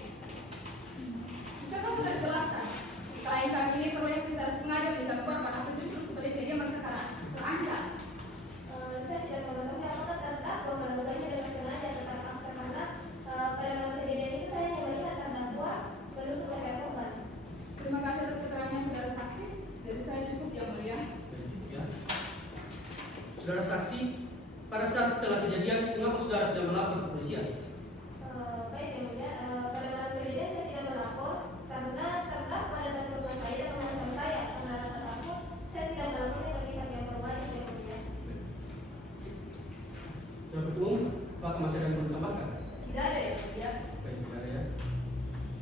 Bisakah saudara jelaskan kelayakan ini terlihat secara sengaja melihat korban atau justru sebaliknya dia merasa terancam? Saya tidak mengetahui apakah terdakwa melakukannya dengan sengaja atau terpaksa karena pada malam kejadian itu saya hanya melihat terdakwa menusuk leher korban. Terima kasih atas keterangannya saudara saksi. Dari saya cukup yang mulia. Baik, ya. Saudara saksi, pada saat setelah kejadian, mengapa saudara tidak melapor ke kepolisian? Baik yang mulia. Pada malam kejadian saya tidak melapor karena terdakwa datang ke rumah saya dan mengancam saya karena rasa takut. Saya tidak melapornya ke pihak yang berwajib yang mulia. Saudara bertemu, apakah masih ada yang perlu ditambahkan? Tidak ada yang mulia. Baik, tidak ada ya.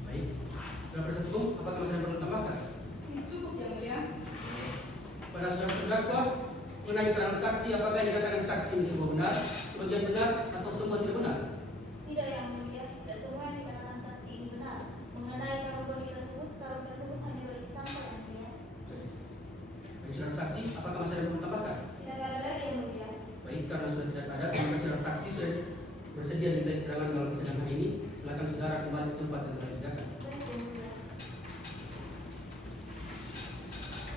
Baik. Saudara penasihat hukum, apakah masih ada yang perlu ditambahkan? Cukup yang mulia. Pada saudara terdakwa, mengenai keterangan saksi, apakah yang dikatakan saksi ini semua benar, sebagian benar, atau semua tidak benar? Tidak yang mulia. Tidak semua yang dikatakan saksi ini benar. Mengenai karung tersebut hanya berisi sampel yang mulia. Baik, saudara saksi, apakah masih ada yang perlu ditambahkan? Tidak ada lagi yang mulia. Baik, karena sudah tidak bersedia minta keterangan dalam persidangan hari ini, silakan saudara kembali ke tempat yang telah disediakan.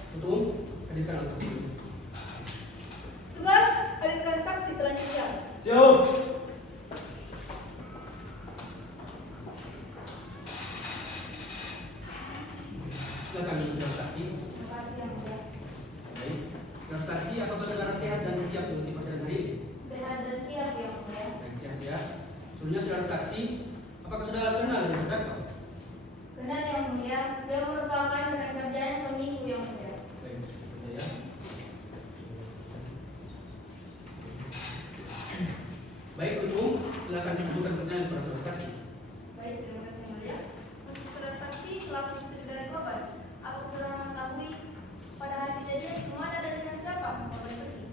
Ketua Umum, hadirkan alat bukti. Tugas, hadirkan saksi selanjutnya. Siap. Silakan saudara saksi. Terima kasih yang mulia. Baik, saudara saksi, apakah saudara sehat dan siap mengikuti persidangan hari ini? Sehat dan siap yang mulia. Baik, sehat ya. Sebelumnya saudara saksi, apakah saudara kenal dengan terdakwa? Kenal yang mulia, dia merupakan rekan kerjaan suamiku yang mulia. Baik, sebentar ya. Baik, hukum, silakan tunjukkan pertanyaan kepada saudara saksi. Baik, terima kasih yang mulia. Untuk saudara saksi selaku istri dari korban, apakah saudara mengetahui pada hari kejadian kemana dan dengan siapa korban pergi?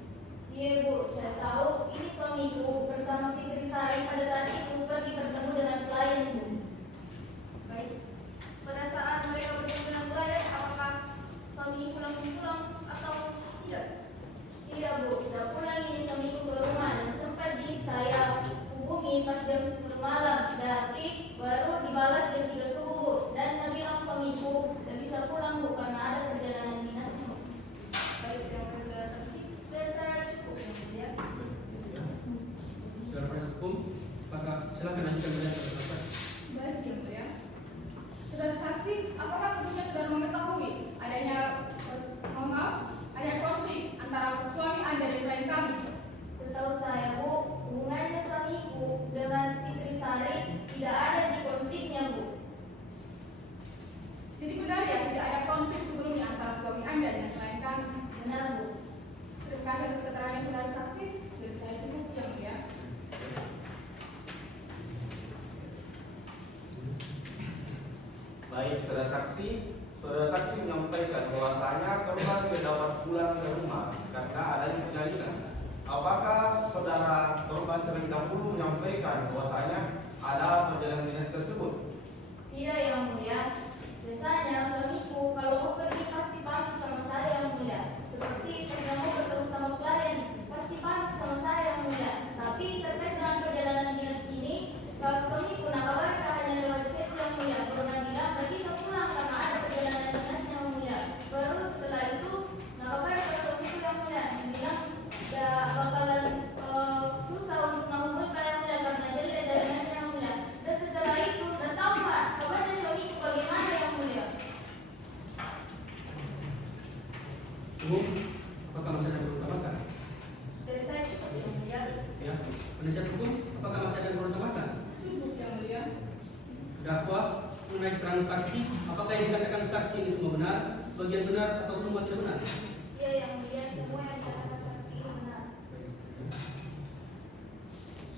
Iya Bu, saya tahu ini suamiku bersama Fitri Sari pada saat itu pergi bertemu dengan klien Bu. Baik. Pada saat mereka bertemu dengan klien, apakah suami ibu langsung pulang atau tidak? Iya Bu, kita pulang ini suamiku ke rumah dan sempat saya hubungi pas jam 10 malam, tapi baru dibalas jam 3 subuh Bu. Dan tadi bilang suamiku tidak bisa pulang Bu karena ada perjalanan dinasnya Bu. Baik, terima kasih saudara saksi. Dan saya cukup yang mulia. Saudara penasihat hukum, apakah silakan lanjutkan penjelasan saudara saksi. Baik, yang mulia. Saudara saksi, apakah sebelumnya sudah mengetahui adanya konflik antara suami Anda dan klien kami? Setahu saya Bu, hubungannya suamiku dengan Fitri Sari tidak ada di konfliknya Bu. Jadi benar ya tidak ada konflik sebelumnya antara suami Anda dan klien kami? Benar Bu. Terima kasih atas keterangan saudara saksi. Dari saya cukup yang mulia. Baik, saudara saksi menyampaikan bahwasanya korban tidak dapat pulang ke rumah karena adanya perjalanan. Apakah saudara korban terlebih dahulu menyampaikan bahwasanya ada perjalanan dinas tersebut? Tidak yang mulia. Biasanya suamiku kalau mau pergi pasti pamit sama saya yang mulia. Seperti ketika mau bertemu sama klien pasti pamit sama saya yang mulia. Tapi terkait dengan perjalanan dinas ini, kalau suamiku nakabarkan hanya lewat chat yang mulia. Pernah bilang gak bisa pulang karena ada perjalanan dinasnya yang mulia. Baru setelah itu nakabarkan suamiku yang mulia yang bilang gak bakalan susah untuk menghubungkan yang mulia karena dia ada jaringannya yang mulia. Dan setelah itu udah tahu Pak kabarnya suamiku bagaimana yang mulia. Umum, apakah masih ada yang perlu tambahkan? Dari saya cukup yang mulia. Ya, penasihat hukum, apakah masih ada yang perlu tambahkan? Cukup yang mulia. Dakwa mengenai transaksi, apakah yang dikatakan saksi ini semua benar, sebagian benar atau semua tidak benar? Iya yang mulia, semua yang dikatakan saksi itu benar.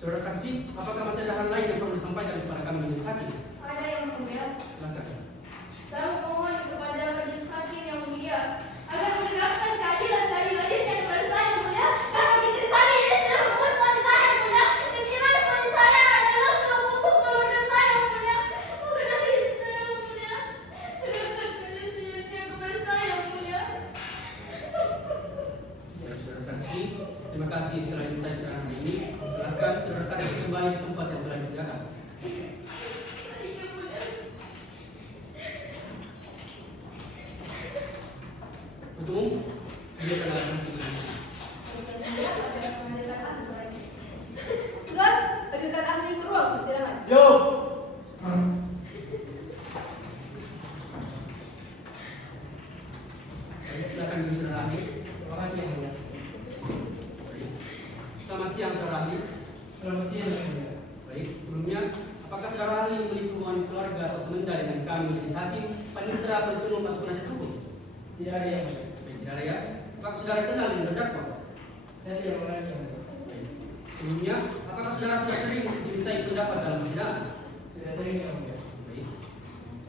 Saudara saksi, apakah masih ada hal lain yang perlu disampaikan kepada kami majelis hakim? Ada yang mulia. Silakan. Saya mohon kepada majelis hakim yang mulia agar menegakkan keadilan seadil-adilnya kepada saya yang mulia, karena Fitri Sari ini sudah membunuh suami saya yang mulia, dan kira suami saya adalah pembunuh keluarga saya yang mulia. Bukan dari saya yang mulia, tegakkan keadilannya kepada saya yang mulia. Ya, saudara saksi, terima kasih telah diminta keterangan ini. Silakan saudara saksi kembali ke tempat yang telah disediakan. Yang mulia. Ketua Umum, hadirkan alat bukti. Tugas, hadirkan ahli ke ruang persidangan. Siap. Silakan saudara ahli. Terima kasih yang mulia. Selamat siang saudara ahli. Selamat siang yang mulia. Baik, sebelumnya, apakah saudara ahli memiliki hubungan keluarga atau semenda dengan kami majelis hakim, panitera, penuntut atau penasihat hukum? Tidak ada yang mulia. Baik, tidak ada ya. Apakah saudara kenal dengan terdakwa? Saya tidak mengenal yang mulia. Baik. Sebelumnya, apakah saudara sudah sering dimintai pendapat dalam persidangan? Sudah sering yang mulia. Baik.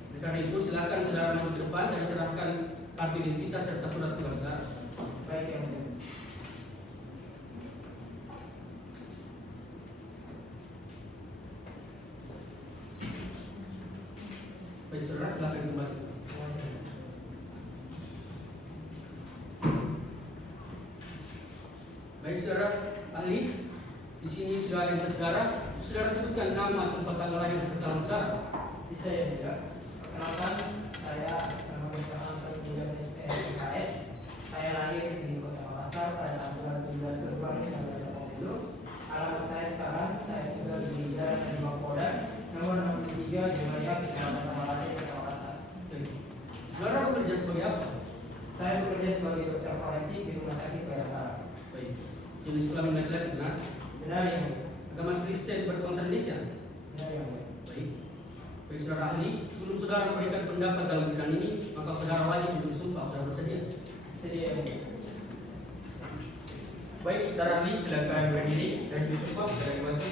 Oleh karena itu, silakan saudara maju ke depan dan serahkan kartu identitas serta surat tugas saudara. Baik yang mulia. Baik, saudara silakan kembali. Baik, saudara ahli, Di sini sudah ada saudara. Saudara sebutkan nama tempat tanggal lahir serta saudara. Bisa ya juga. Perkenalkan, saya nama Dr. Anton William STMPKS. Saya lahir di Kota Makassar pada tanggal 17 Februari 1980. Alamat saya sekarang, saya tinggal di Jalan Lima Polda, nomor 63, Jumaya, Kecamatan Tamalate, Kota Makassar. Saudara bekerja sebagai apa? Saya bekerja sebagai dokter forensik di Rumah Sakit Bayangkara. Baik. Jenis kelamin laki-laki benar. Benar ya, Bu? Agama Kristen berbangsa Indonesia. Benar ya, Bu? Baik. Baik saudara ahli, sebelum saudara memberikan pendapat dalam sidang ini, maka saudara wajib untuk bersumpah. Saudara bersedia? Sedia ya, Bu? Baik, saudara ahli, silakan berdiri dan bersumpah. Saudara dibantu.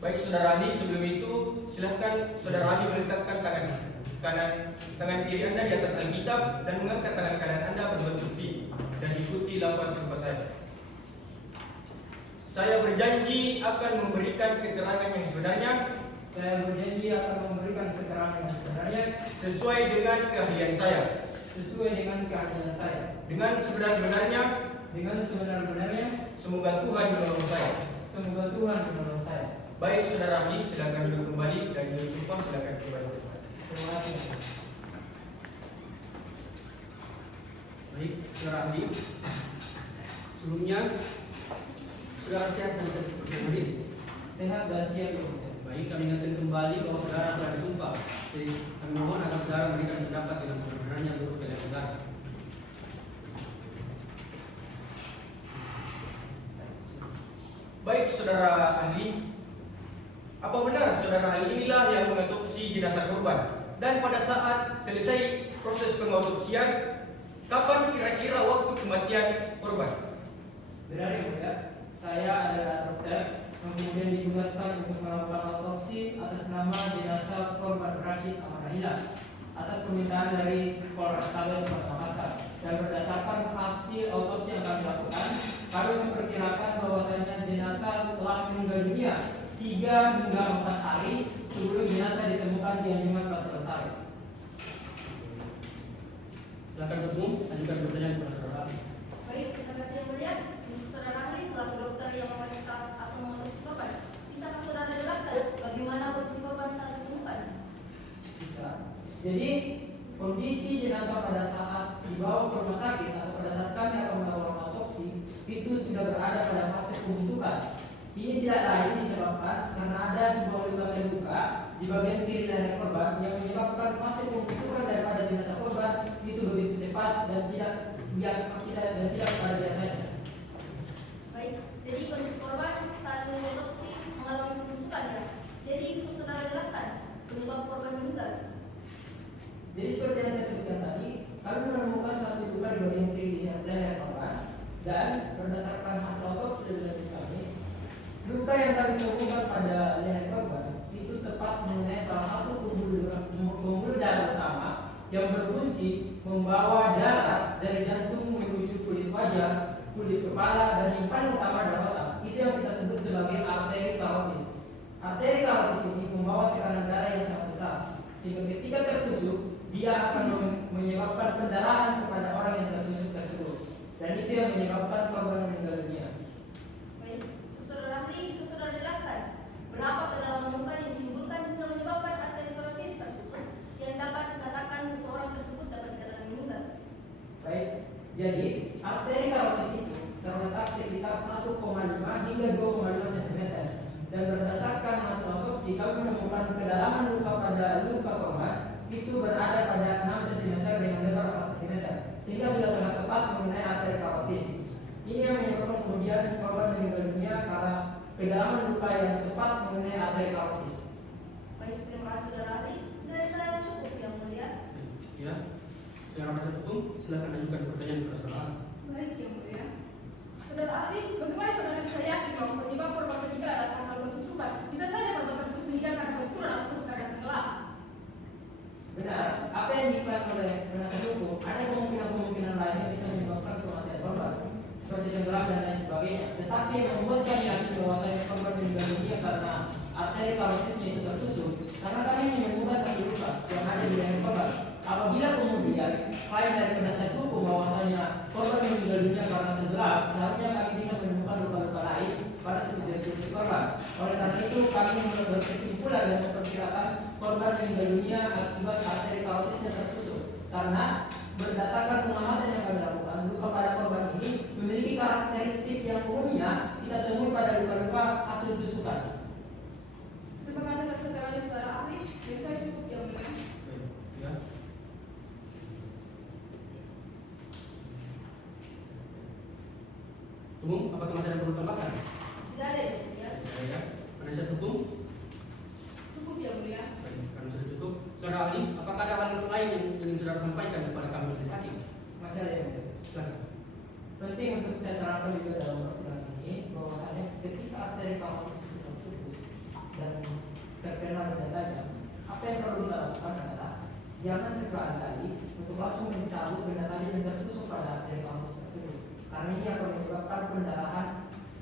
Baik saudara ahli, sebelum itu silahkan saudara ahli meletakkan tangan kiri Anda di atas Alkitab dan mengangkat tangan kanan Anda berbentuk V dan ikuti lafaz serupa saya. Saya berjanji akan memberikan keterangan yang sebenarnya Saya berjanji akan memberikan keterangan yang sebenarnya sesuai dengan keahlian saya, sesuai dengan keahlian saya. dengan sebenar-benarnya. Dengan sebenar-benarnya, Semoga Tuhan menolong saya. semoga Tuhan menolong saya. Baik saudara ahli, silakan duduk kembali dan bersumpah silakan kembali. Terima kasih. Baik, saudara ahli. Sebelumnya, saudara sehat dan hadir. Sehat dan siap ya, Bu. Baik, kami ingatkan kembali bahwa saudara telah disumpah. Jadi, kami mohon agar saudara memberikan pendapat dengan sebenarnya menurut pilihan saudara. Baik saudara ahli, apa benar saudara ahli inilah yang mengotopsi jenazah korban? Dan pada saat selesai proses pengotopsian, kapan kira-kira waktu kematian korban? Benar ya, Bu ya. Saya adalah dokter yang kemudian ditugaskan untuk melakukan otopsi atas nama jenazah korban Rashid Amanahila atas permintaan dari Polrestabes Kota Makassar. Dan berdasarkan hasil otopsi yang kami lakukan, kami memperkirakan bahwasanya jenazah telah meninggal dunia 3 hingga 4 hari sebelum jenazah ditemukan di Anjungan Patrosari. Silakan bertemu, ajukan pertanyaan kepada saudara ahli. Baik, terima kasih yang mulia. Untuk saudara ahli selaku dokter yang memeriksa atau mengotopsi korban, bisakah saudara jelaskan bagaimana kondisi korban saat ditemukan? Bisa. Jadi kondisi jenazah pada saat dibawa ke rumah sakit atau pada saat kami akan melakukan otopsi itu sudah berada pada fase pembusukan. Ini tidak lain disebabkan karena ada sebuah luka di bagian kiri leher korban yang menyebabkan fase pembusukan daripada jenazah korban itu begitu cepat dan tidak pada biasanya. Baik, jadi kondisi korban saat mengotopsi mengalami pembusukan ya. Jadi bisa saudara jelaskan penyebab korban meninggal? Jadi seperti yang saya sebutkan tadi, kami menemukan satu luka di bagian kiri leher korban dan berdasarkan hasil otopsi dari lanjut kami, luka yang kami temukan pada leher korban itu tepat mengenai salah satu pembuluh darah utama yang berfungsi membawa darah dari jantung menuju kulit wajah, kulit kepala, dan yang paling utama adalah otak. Itu yang kita sebut sebagai arteri karotis. Arteri karotis ini membawa tekanan darah yang sangat besar, sehingga ketika tertusuk dia akan menyebabkan pendarahan kepada orang yang tertusuk tersebut, dan itu yang menyebabkan korban meninggal dunia. Baik, untuk saudara ahli bisa saudara jelaskan berapa kedalaman luka yang ditimbulkan hingga menyebabkan arteri karotis terputus yang dapat dikatakan seseorang tersebut dapat dikatakan meninggal? Baik, jadi arteri karotis itu terletak sekitar 1,5 hingga 2,5 cm, dan berdasarkan hasil otopsi kami menemukan kedalaman luka pada luka korban itu berada pada 6 cm dengan lebar 4 cm, sehingga sudah sangat tepat mengenai arteri karotis. Ini yang menyebabkan kemudian korban meninggal dunia karena kedalaman luka yang tepat mengenai arteri karotis. Baik, terima kasih saudara ahli. Dari saya cukup yang mulia. Ya, saudara penasihat hukum, silakan ajukan pertanyaan kepada saudara ahli. Baik yang mulia. Saudara ahli, bagaimana saudara bisa yakin bahwa penyebab korban meninggal adalah karena pembusukan? Bisa saja korban tersebut meninggal karena benturan atau karena tenggelam. Benar, apa yang diklaim oleh penasihat hukum ada kemungkinan lain yang bisa menyebabkan kematian korban. Seperti kami membuat kesimpulan dan memperkirakan korban meninggal dunia akibat arteri karotisnya tertusuk. Karena berdasarkan pengamatan yang kami lakukan, luka pada korban ini memiliki karakteristik yang umumnya kita temui pada luka-luka hasil tusukan. Terima kasih atas keterangan saudara ahli. Dari saya cukup yang mulia. Ya. Umum, apakah masih ada perlu tambahkan? Tidak ada yang mulia. Tidak ya. Penasihat hukum? Cukup yang mulia. Baik, karena sudah cukup. Saudara ahli, apakah ada hal lain yang ingin saudara sampaikan kepada kami majelis hakim? Masih ada yang mulia. Silakan. Penting untuk saya terangkan juga dalam persidangan ini bahwasanya ketika arteri karotis itu terputus dan terkena benda tajam, apa yang perlu kita lakukan adalah jangan sekali untuk langsung mencabut benda tajam yang tertusuk pada arteri karotis tersebut, karena ini akan menyebabkan pendarahan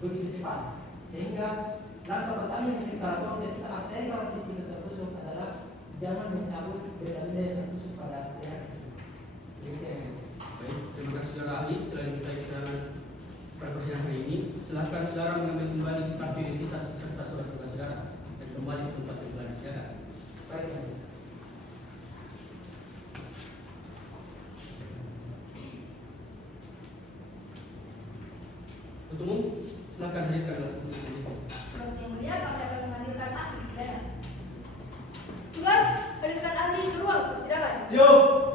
begitu cepat. Sehingga langkah pertama yang bisa kita lakukan ketika arteri karotis itu tertusuk adalah jangan mencabut benda-benda yang tertusuk pada arteri tersebut. Baik, terima kasih saudara ahli telah dimintai keterangan pada persidangan hari ini. Silakan saudara mengambil kembali kartu identitas serta surat tugas saudara dan kembali ke tempat yang telah disediakan. Baik, yang mulia. Untuk umum, silakan hadirkan alat bukti ini. Menurut yang mulia, kami akan menghadirkan ahli pidana. Tugas, hadirkan ahli ke ruang persidangan. Siap.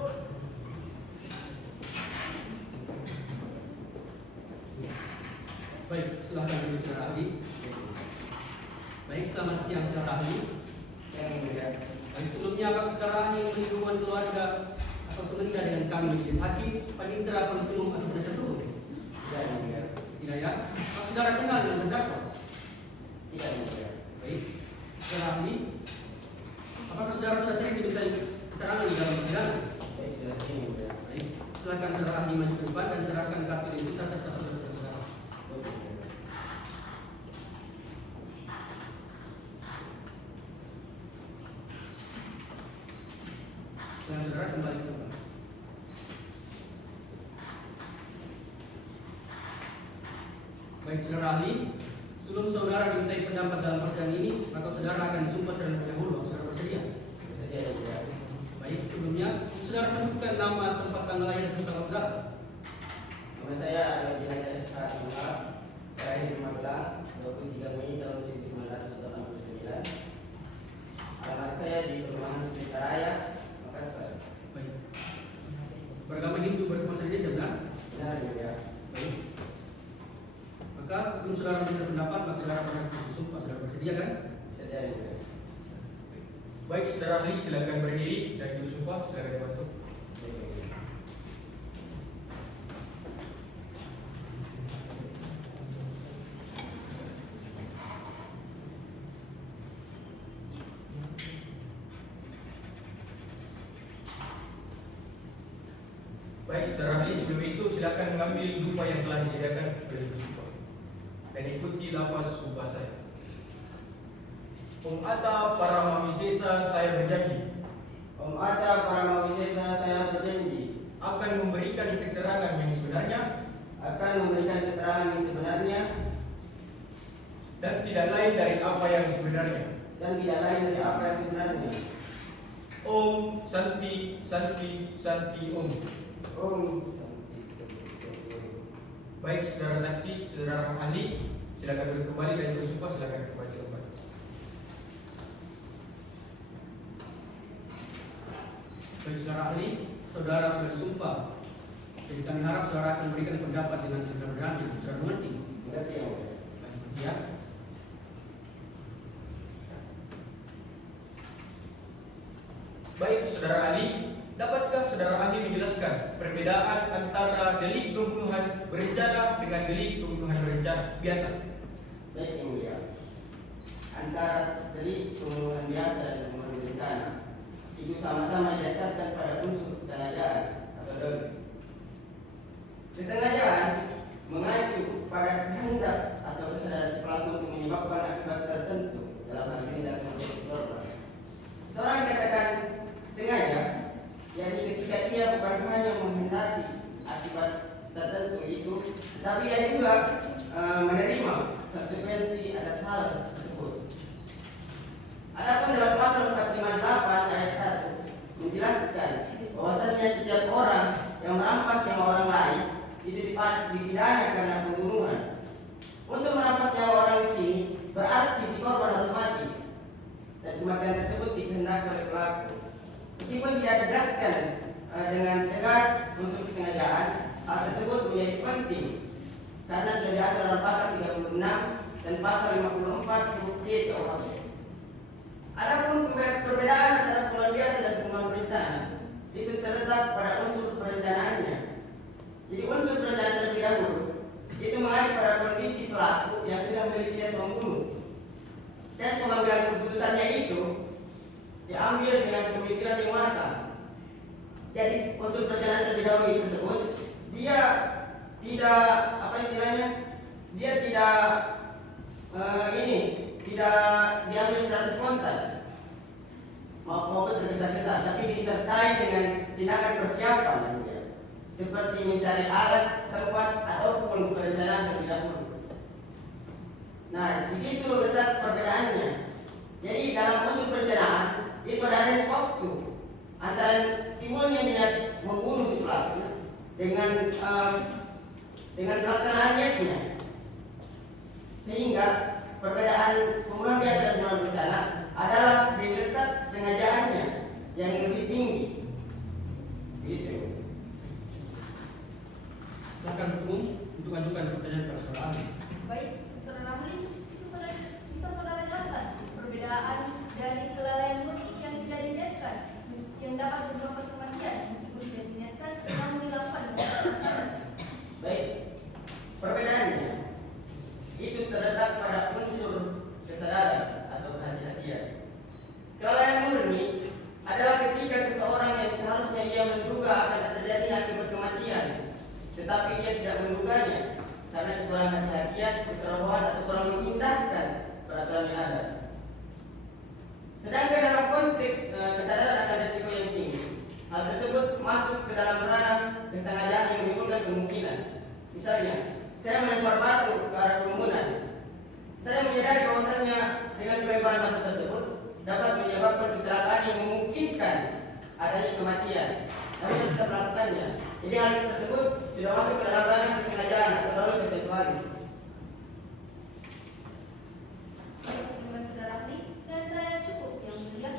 Baik, silakan dulu saudara ahli. Baik, selamat siang saudara ahli. Baik, sebelumnya apakah saudara ahli memiliki hubungan keluarga atau semenjak dengan kami majelis hakim, panitera, penuntut umum atau penasihat hukum? Tidak ya? Apakah saudara kenal dengan terdakwa? Baik, saudara ahli, apakah saudara sudah sering dimintai keterangan di dalam persidangan? Baik, silakan saudara ahli maju ke depan dan serahkan kartu identitas serta surat tugas saudara. Silakan saudara kembali ke tempat. Baik saudara ahli, sebelum saudara dimintai pendapat dalam persidangan ini, maka saudara akan disumpah terlebih dahulu. Saudara bersedia? Baik, sebelumnya saudara sebutkan nama, tempat, tanggal lahir, serta tanggal saudara. Nama saya adalah Jinajah Ishak Umar. Saya di Magelang, 23 Mei tahun 1989. Alamat saya di Perumahan Pelita Raya, Makassar. Baik. Beragama Hindu berkebangsaan Indonesia, benar? Benar ya. Baik. Maka sebelum saudara memberikan pendapat, maka saudara pernah disumpah. Saudara bersedia kan? Sedia ya. Baik, saudara ahli silakan berdiri dan bersumpah. Silakan dibantu. Baik, saudara ahli, sebelum itu silakan mengambil dupa yang telah disediakan oleh bersumpah dan ikuti lafaz sumpah saya. Om Atta Paramawisesa, saya berjanji Om Atta Paramawisesa, saya berjanji akan memberikan keterangan yang sebenarnya dan tidak lain dari apa yang sebenarnya. Om Santi Santi Santi Om. Baik, saudara saksi, saudara ahli, silakan duduk kembali dan bersumpah. Silakan kembali ke tempat. Baik, saudara ahli, saudara sudah disumpah. Jadi kami harap saudara akan memberikan pendapat dengan sebenarnya. Saudara mengerti? Mengerti ya. Baik, ya. Baik, saudara ahli, dapatkah saudara ahli menjelaskan perbedaan antara delik pembunuhan berencana dengan delik pembunuhan berencana biasa? Baik yang mulia. Antara delik pembunuhan biasa dan pembunuhan berencana itu sama-sama didasarkan pada unsur kesengajaan atau dolis. Kesengajaan mengacu pada kehendak atau kesadaran si pelaku untuk menyebabkan akibat tertentu, dalam hal ini tindak membunuh korban. Seorang dikatakan sengaja, yakni ketika ia bukan hanya menghendaki akibat tertentu itu, tapi ia juga menerima konsekuensi atas hal tersebut. Adapun dalam pasal 458 ayat 1 menjelaskan bahwasannya setiap orang yang merampas nyawa orang lain itu dipidana karena pembunuhan. Untuk merampas nyawa orang di sini berarti si korban harus mati dan kematian tersebut dikehendaki oleh pelaku. Meskipun tidak dijelaskan dengan tegas unsur kesengajaan, hal tersebut menjadi penting karena sudah diatur dalam pasal 36 dan pasal 54 huruf D KUHP. Adapun perbedaan antara pembunuhan biasa dan pembunuhan berencana itu terletak pada unsur perencanaannya. Jadi unsur perencanaan terlebih dahulu itu mengacu pada kondisi pelaku yang sudah memiliki niat membunuh, dan pengambilan keputusannya itu diambil dengan pemikiran yang matang. Jadi unsur perencanaan terlebih dahulu tersebut dia tidak dia tidak diambil secara spontan maupun tergesa-gesa, tapi disertai dengan tindakan persiapan seperti mencari alat, tempat ataupun perencanaan terlebih dahulu. Nah, di situ letak perbedaannya. Jadi dalam unsur perencanaan itu ada range waktu antara timbulnya niat membunuh si pelaku dengan pelaksanaan niatnya, sehingga perbedaan pembunuhan biasa dan pembunuhan berencana adalah di letak sengajaannya yang lebih tinggi. Gitu. Silakan hukum untuk ajukan pertanyaan pada saudara ahli. Baik, saudara ahli, bisa saudara jelaskan perbedaan dari kelalaian murni yang tidak diniatkan yang dapat menyebabkan kematian meskipun tidak diniatkan namun dilakukan dengan kesadaran? Baik, perbedaannya itu terletak pada unsur kesadaran atau kehati-hatian. Kelalaian murni adalah ketika seseorang yang seharusnya ia menduga akan terjadi akibat kematian, tetapi ia tidak menduganya karena kurang hati-hatian, kecerobohan atau kurang mengindahkan peraturan yang ada. Sedangkan dalam konteks kesadaran akan risiko yang tinggi, hal tersebut masuk ke dalam ranah kesengajaan yang menimbulkan kemungkinan. Misalnya, saya melempar batu ke arah kerumunan. Saya menyadari bahwasannya dengan pelemparan batu tersebut dapat menyebabkan kecelakaan yang memungkinkan adanya kematian. Namun saya tetap melakukannya. Jadi hal tersebut sudah masuk ke dalam ranah kesengajaan atau dolus eventualis. Baik, terima saudara ahli, dan saya cukup yang mulia.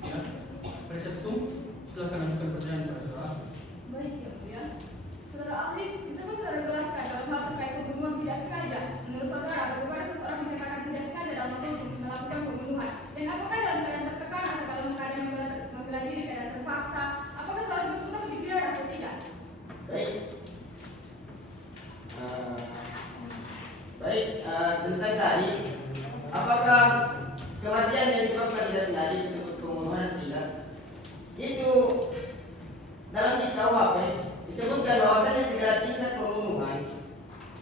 Ya. Penasihat hukum, silakan ajukan pertanyaan pada saudara ahli. Baik ya Bu ya. Saudara ahli, bisa saudara jelaskan dalam hal terkait pembunuhan tidak sengaja? Menurut saudara, bagaimana seseorang dinyatakan tidak sengaja dalam melakukan pembunuhan? Dan apakah dalam keadaan tertekan atau dalam keadaan membela diri keadaan terpaksa? Apakah seorang berputar dipidana atau tidak? Baik. Tentang tadi, apakah kematian yang disebabkan tidak sengaja disebut pembunuhan atau tidak? Itu dalam KUHP disebutkan bahwasanya segala tindak pembunuhan,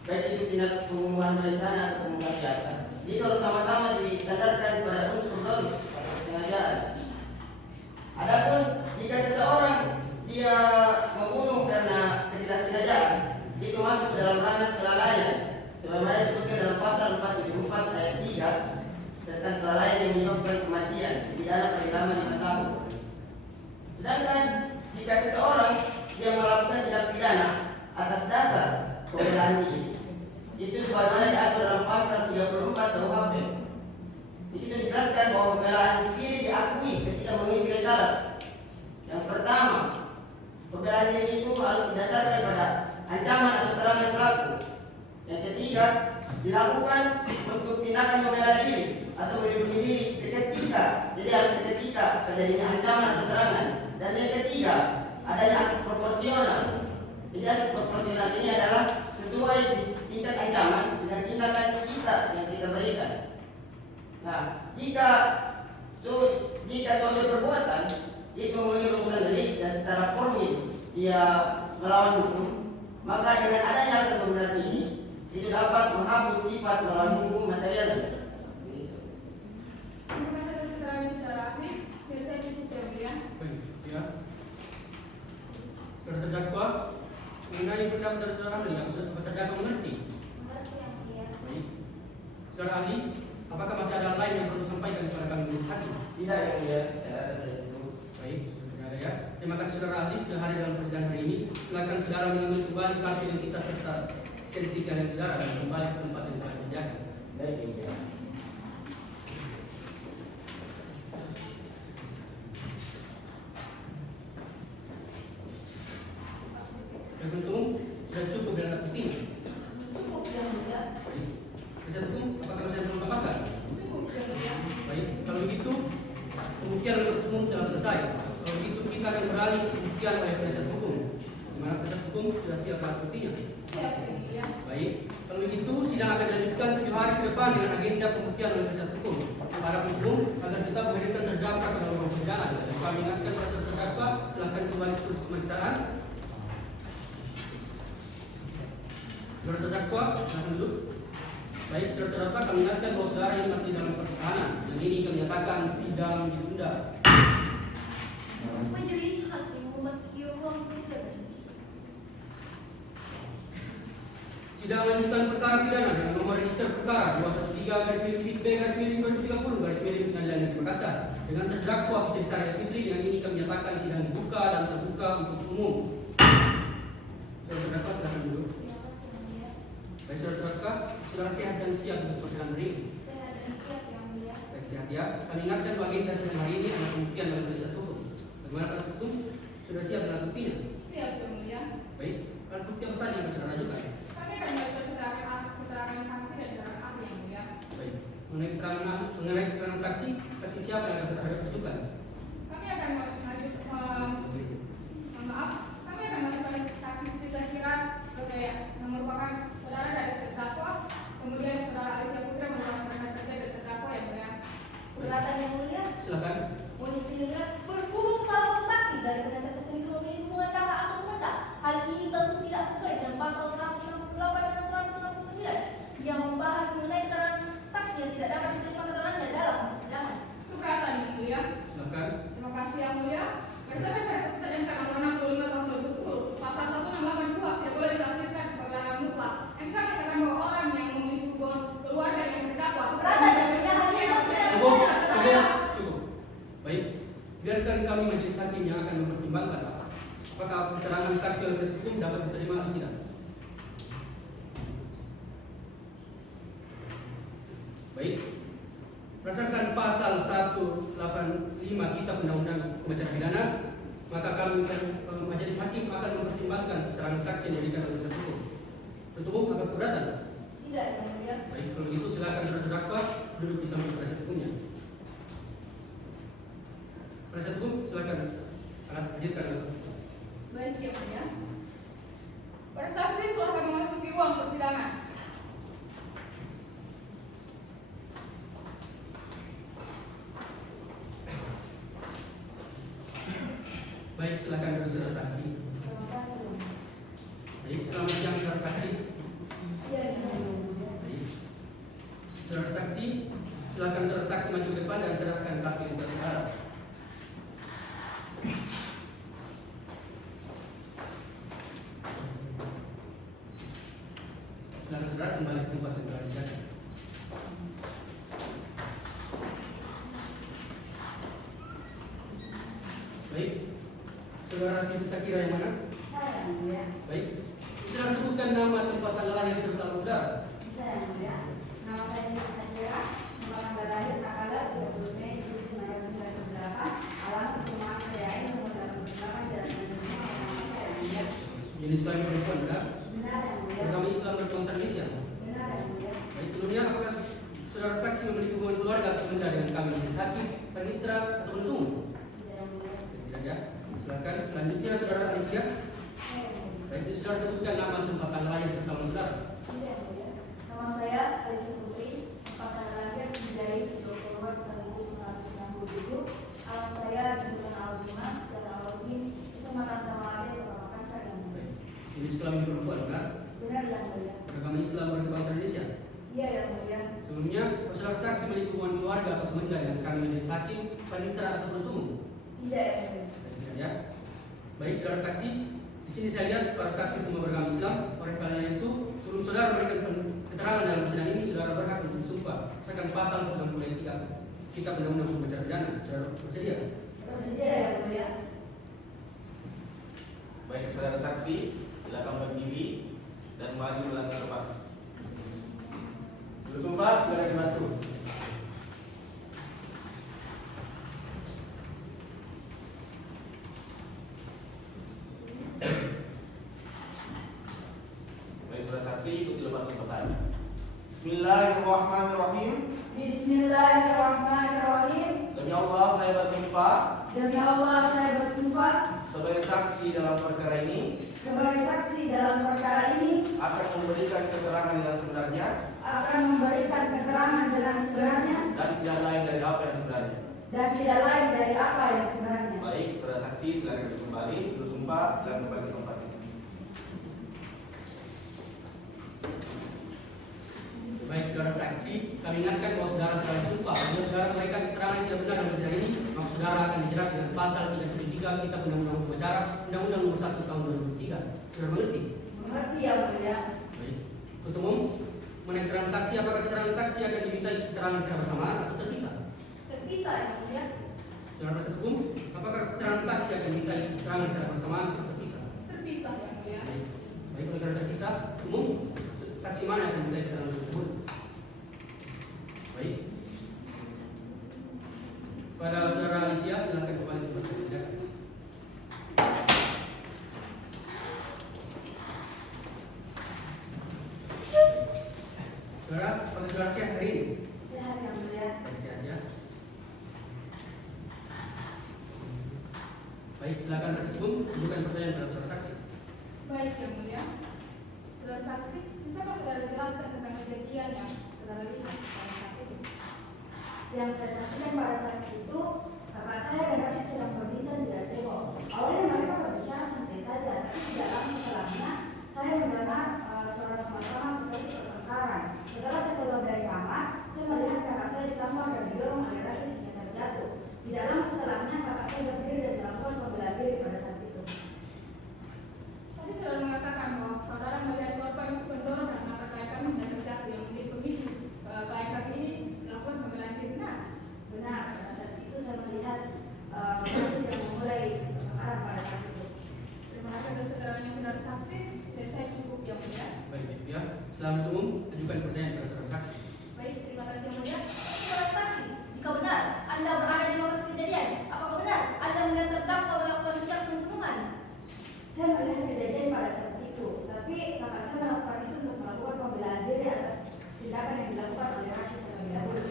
baik itu tindak pembunuhan berencana atau pembunuhan biasa, itu harus sama-sama disandarkan pada unsur dolus atau kesengajaan. Adapun jika seseorang dia membunuh karena ketidaksengajaan, itu masuk ke dalam ranah kelalaian, sebagaimana disebutkan dalam pasal 474 ayat 3 tentang kelalaian yang menyebabkan kematian, pidana paling lama 5 tahun. Sedangkan jika seseorang yang melakukan tindak pidana atas dasar pembelaan diri, itu sebagaimana diatur dalam pasal 34 KUHP. Di situ dijelaskan bahwa pembelaan diri diakui ketika memenuhi 3 syarat. Yang pertama, pembelaan diri itu harus didasarkan pada ancaman atau serangan pelaku. Yang ketiga, dilakukan untuk tindakan membela diri atau melindungi diri seketika. Jadi harus seketika terjadinya ancaman atau serangan. Dan yang ketiga, adanya asas proporsional. Jadi asas proporsional ini adalah sesuai tingkat ancaman dengan tindakan kita yang kita berikan. Nah, jika suatu perbuatan itu memenuhi rumusan delik dan secara formil dia melawan hukum, maka dengan adanya alasan pembenaran ini itu dapat menghapus sifat melawan hukum material. Terima kasih atas keterangan saudara ahli. Dari saya cukup ya Bu ya. Baik, ya. Saudara terdakwa, mengenai pendapat dari saudara ahli yang terdakwa mengerti. Mengerti yang mulia. Baik. Saudara ahli, Apakah masih ada hal lain yang perlu disampaikan kepada kami majelis hakim? Tidak yang mulia, saya rasa sudah cukup. Baik, tidak ada ya. Terima kasih saudara ahli sudah hadir dalam persidangan hari ini. Silakan saudara mengambil kembali kartu identitas serta sensi kalian saudara dan kembali ke tempat yang telah disediakan. Baik yang mulia. Penuntut umum sudah cukup dan ada buktinya. Cukup yang mulia. Baik, penasihat hukum apakah masih ada perlu tambahkan? Cukup yang mulia. Baik, kalau begitu pembuktian penuntut umum telah selesai. Kalau begitu kita akan beralih ke pembuktian oleh penasihat hukum. Di mana penasihat hukum sudah siap alat buktinya. Siap yang mulia. Baik, kalau begitu sidang akan dilanjutkan 7 hari ke depan dengan agenda pembuktian oleh penasihat hukum. Para hukum agar tetap menghadirkan terdakwa ke dalam ruang persidangan. Dan kami ingatkan kepada terdakwa silakan kembali terus pemeriksaan. Saudara terdakwa, silakan duduk. Baik, saudara terdakwa, kami ingatkan bahwa saudara ini masih dalam masa tahanan. Yang ini kami nyatakan sidang ditunda. Majelis hakim memasuki ruang persidangan. Sidang lanjutan perkara pidana dengan nomor register perkara 213/B/2030/Pengadilan Negeri Makassar dengan terdakwa Putri Sari Fitri. Yang ini kami nyatakan sidang dibuka dan terbuka untuk umum. Saudara terdakwa, silakan duduk. Baik, saudara terdakwa, saudara sehat dan siap untuk persidangan hari ini. Sehat dan siap yang mulia. Baik, sehat ya. Kami ingatkan bahwa agenda sidang hari ini adalah pembuktian oleh penasihat hukum. Bagaimana penasihat hukum? Sudah siap dengan buktinya? Siap yang mulia. Baik, alat bukti apa saja yang saudara ajukan? Kami akan mengajukan keterangan saksi dan keterangan ahli yang mulia. Baik, mengenai keterangan saksi, saksi siapa yang akan saudara ajukan? Kami akan mengajukan kami akan mengajukan saksi Siti Zakiran sebagai yang merupakan saudara dari terdakwa, kemudian saudara Alicia Putra merupakan rekan kerja dari terdakwa yang mulia. Keberatan yang mulia. Silakan. Mohon izin berhubung salah satu saksi dari penasihat hukum itu memiliki hubungan darah atau sementara. Hal ini tentu tidak sesuai dengan pasal 168 dan 169 yang membahas mengenai keterangan saksi yang tidak dapat diterima keterangannya dalam persidangan. Keberatan yang mulia. Silakan. Terima kasih yang mulia. Berdasarkan pada putusan MK nomor 65 tahun 2010, pasal 162 tidak boleh ditafsirkan sebagai larangan mutlak. MK menyatakan bahwa orang yang memiliki hubungan keluarga yang terdakwa Keberatan yang mulia. Cukup. Baik, biarkan kami majelis hakim yang akan mempertimbangkan apakah keterangan saksi oleh penasihat hukum dapat diterima atau tidak. Baik, berdasarkan pasal 185 Kitab Undang-Undang Pembacaan Pidana, maka kami majelis hakim akan mempertimbangkan keterangan saksi yang diberikan oleh penasihat hukum. Penuntut umum apakah keberatan? Tidak yang mulia. Baik, kalau begitu silakan saudara terdakwa duduk di samping penasihat hukumnya. Penasihat hukum, silakan alat hadirkan. Baik yang mulia. Para saksi silakan memasuki ruang persidangan. Baik, silakan duduk saudara saksi. Terima kasih. Baik, selamat siang saudara saksi. Iya, yang mulia. Baik. Saudara saksi, silakan saudara saksi maju ke depan dan serahkan kartu identitas saudara. Silakan saudara kembali ke tempat yang telah disediakan. Baik, saudara Siti Zakira yang mana? Saya yang mulia. Baik, silakan sebutkan nama tempat tanggal lahir serta nama saudara. Saya yang mulia. Nama saya Siti Zakira. Nomor tanggal lahir tanggal 20 Mei 1998. Alamat rumah saya nomor 88 Jalan Indonesia. Nama saya yang mulia. Jenis kelamin perempuan benar? Benar yang mulia. Beragama Islam berbangsa Indonesia. Benar yang mulia. Baik, sebelumnya apakah saudara saksi memiliki hubungan keluarga atau benda dengan kami majelis hakim, panitera atau penuntut umum? Tidak yang mulia. Tidak ya. Silakan selanjutnya saudara Alicia. Saya yang mulia. Baik, saudara sebutkan nama tempat tanggal lahir serta nama saudara. Saya yang mulia. Nama saya Alicia Putri. Tempat tanggal lahir Jai 20 Maret 1997. Alam saya Bismillah Al-Dimas dan Al-Udin, Kecamatan Tamalate, Kota Makassar yang mulia. Baik, jenis kelamin perempuan benar? Benar yang mulia. Beragama Islam berbangsa Indonesia. Iya yang mulia. Sebelumnya, saudara saksi memiliki hubungan keluarga atau semenda dengan kami majelis hakim, panitera atau penuntut umum? Tidak yang mulia. Baik, tidak ya. Baik, saudara saksi, di sini saya lihat para saksi semua beragama Islam. Oleh karena itu, sebelum saudara memberikan keterangan dalam sidang ini, saudara berhak untuk disumpah. Misalkan pasal 93 Kitab Undang-Undang Hukum Acara Pidana. Bersedia? Bersedia ya mulia. Baik, saudara saksi, silakan berdiri dan maju melangkah depan. Bersumpah, silakan dibantu. Baik, saudara saksi, ikuti lepas sumpah saya. Bismillahirrahmanirrahim. Bismillahirrahmanirrahim. Demi Allah saya bersumpah Demi Allah saya bersumpah sebagai saksi dalam perkara ini sebagai saksi dalam perkara ini akan memberikan keterangan yang sebenarnya akan memberikan keterangan dengan sebenarnya dan tidak lain dari apa yang sebenarnya. dan tidak lain dari apa yang sebenarnya. Baik, saudara saksi, silakan kembali. Bersumpah, silakan kembali ke tempat. Baik, saudara saksi, kami ingatkan bahwa saudara telah bersumpah. Jika saudara memberikan keterangan yang tidak benar dalam persidangan ini, maka saudara akan dijerat dengan pasal 373 Kitab Undang-Undang Hukum Acara Undang-Undang Nomor 1 Tahun 2003. Saudara mengerti? Mengerti ya mulia. Baik. Untuk umum, mengenai keterangan saksi, apakah keterangan saksi akan dimintai keterangan secara bersamaan atau terpisah? Terpisah ya mulia. Saudara penasihat hukum, apakah keterangan saksi akan dimintai keterangan secara bersamaan atau terpisah? Terpisah yang mulia. Baik. Baik, oleh karena terpisah, umum saksi mana yang akan dimintai keterangan tersebut? Baik. Pada saudara Alicia, silakan kembali ke tempat Alicia. Saudara, pada saudara sehat hari ini? Sehat ya mulia. Baik, sehat ya. Baik, silakan penasihat hukum tunjukkan pertanyaan pada saudara saksi. Baik yang mulia. Saudara saksi, bisakah saudara jelaskan tentang kejadian yang saudara lihat pada saat itu? Yang saya saksikan pada saat itu kakak saya dan Rashid sedang berbincang di gazebo. Awalnya mereka berbicara santai saja, tapi tidak lama setelahnya saya mendengar suara sama-sama seperti pertengkaran. Setelah saya keluar dari kamar, saya melihat kakak saya ditampar dan didorong oleh Rashid hingga terjatuh. Tidak lama setelahnya kakak saya berdiri dan melakukan pembelaan diri pada saat itu. Tadi saudara mengatakan bahwa saudara melihat korban mendorong dan mengangkat kami dan terjatuh yang menjadi pemicu kelayakan ini melakukan pembelaan diri. Benar, pada saat itu saya melihat Rashid yang memulai pertengkaran pada saat itu. Terima kasih atas keterangan saudara saksi dan saya cukup yang mulia. Baik, ya. Selamat umum, ajukan pertanyaan pada saudara saksi. Baik, terima kasih yang mulia. Saudara saksi, jika benar Anda berada di lokasi kejadian, apakah benar Anda melihat terdakwa melakukan tindak pembunuhan? Saya melihat kejadian pada saat itu, tapi kakak saya melakukan itu untuk melakukan pembelaan diri atas tindakan yang dilakukan oleh Rashid terlebih dahulu.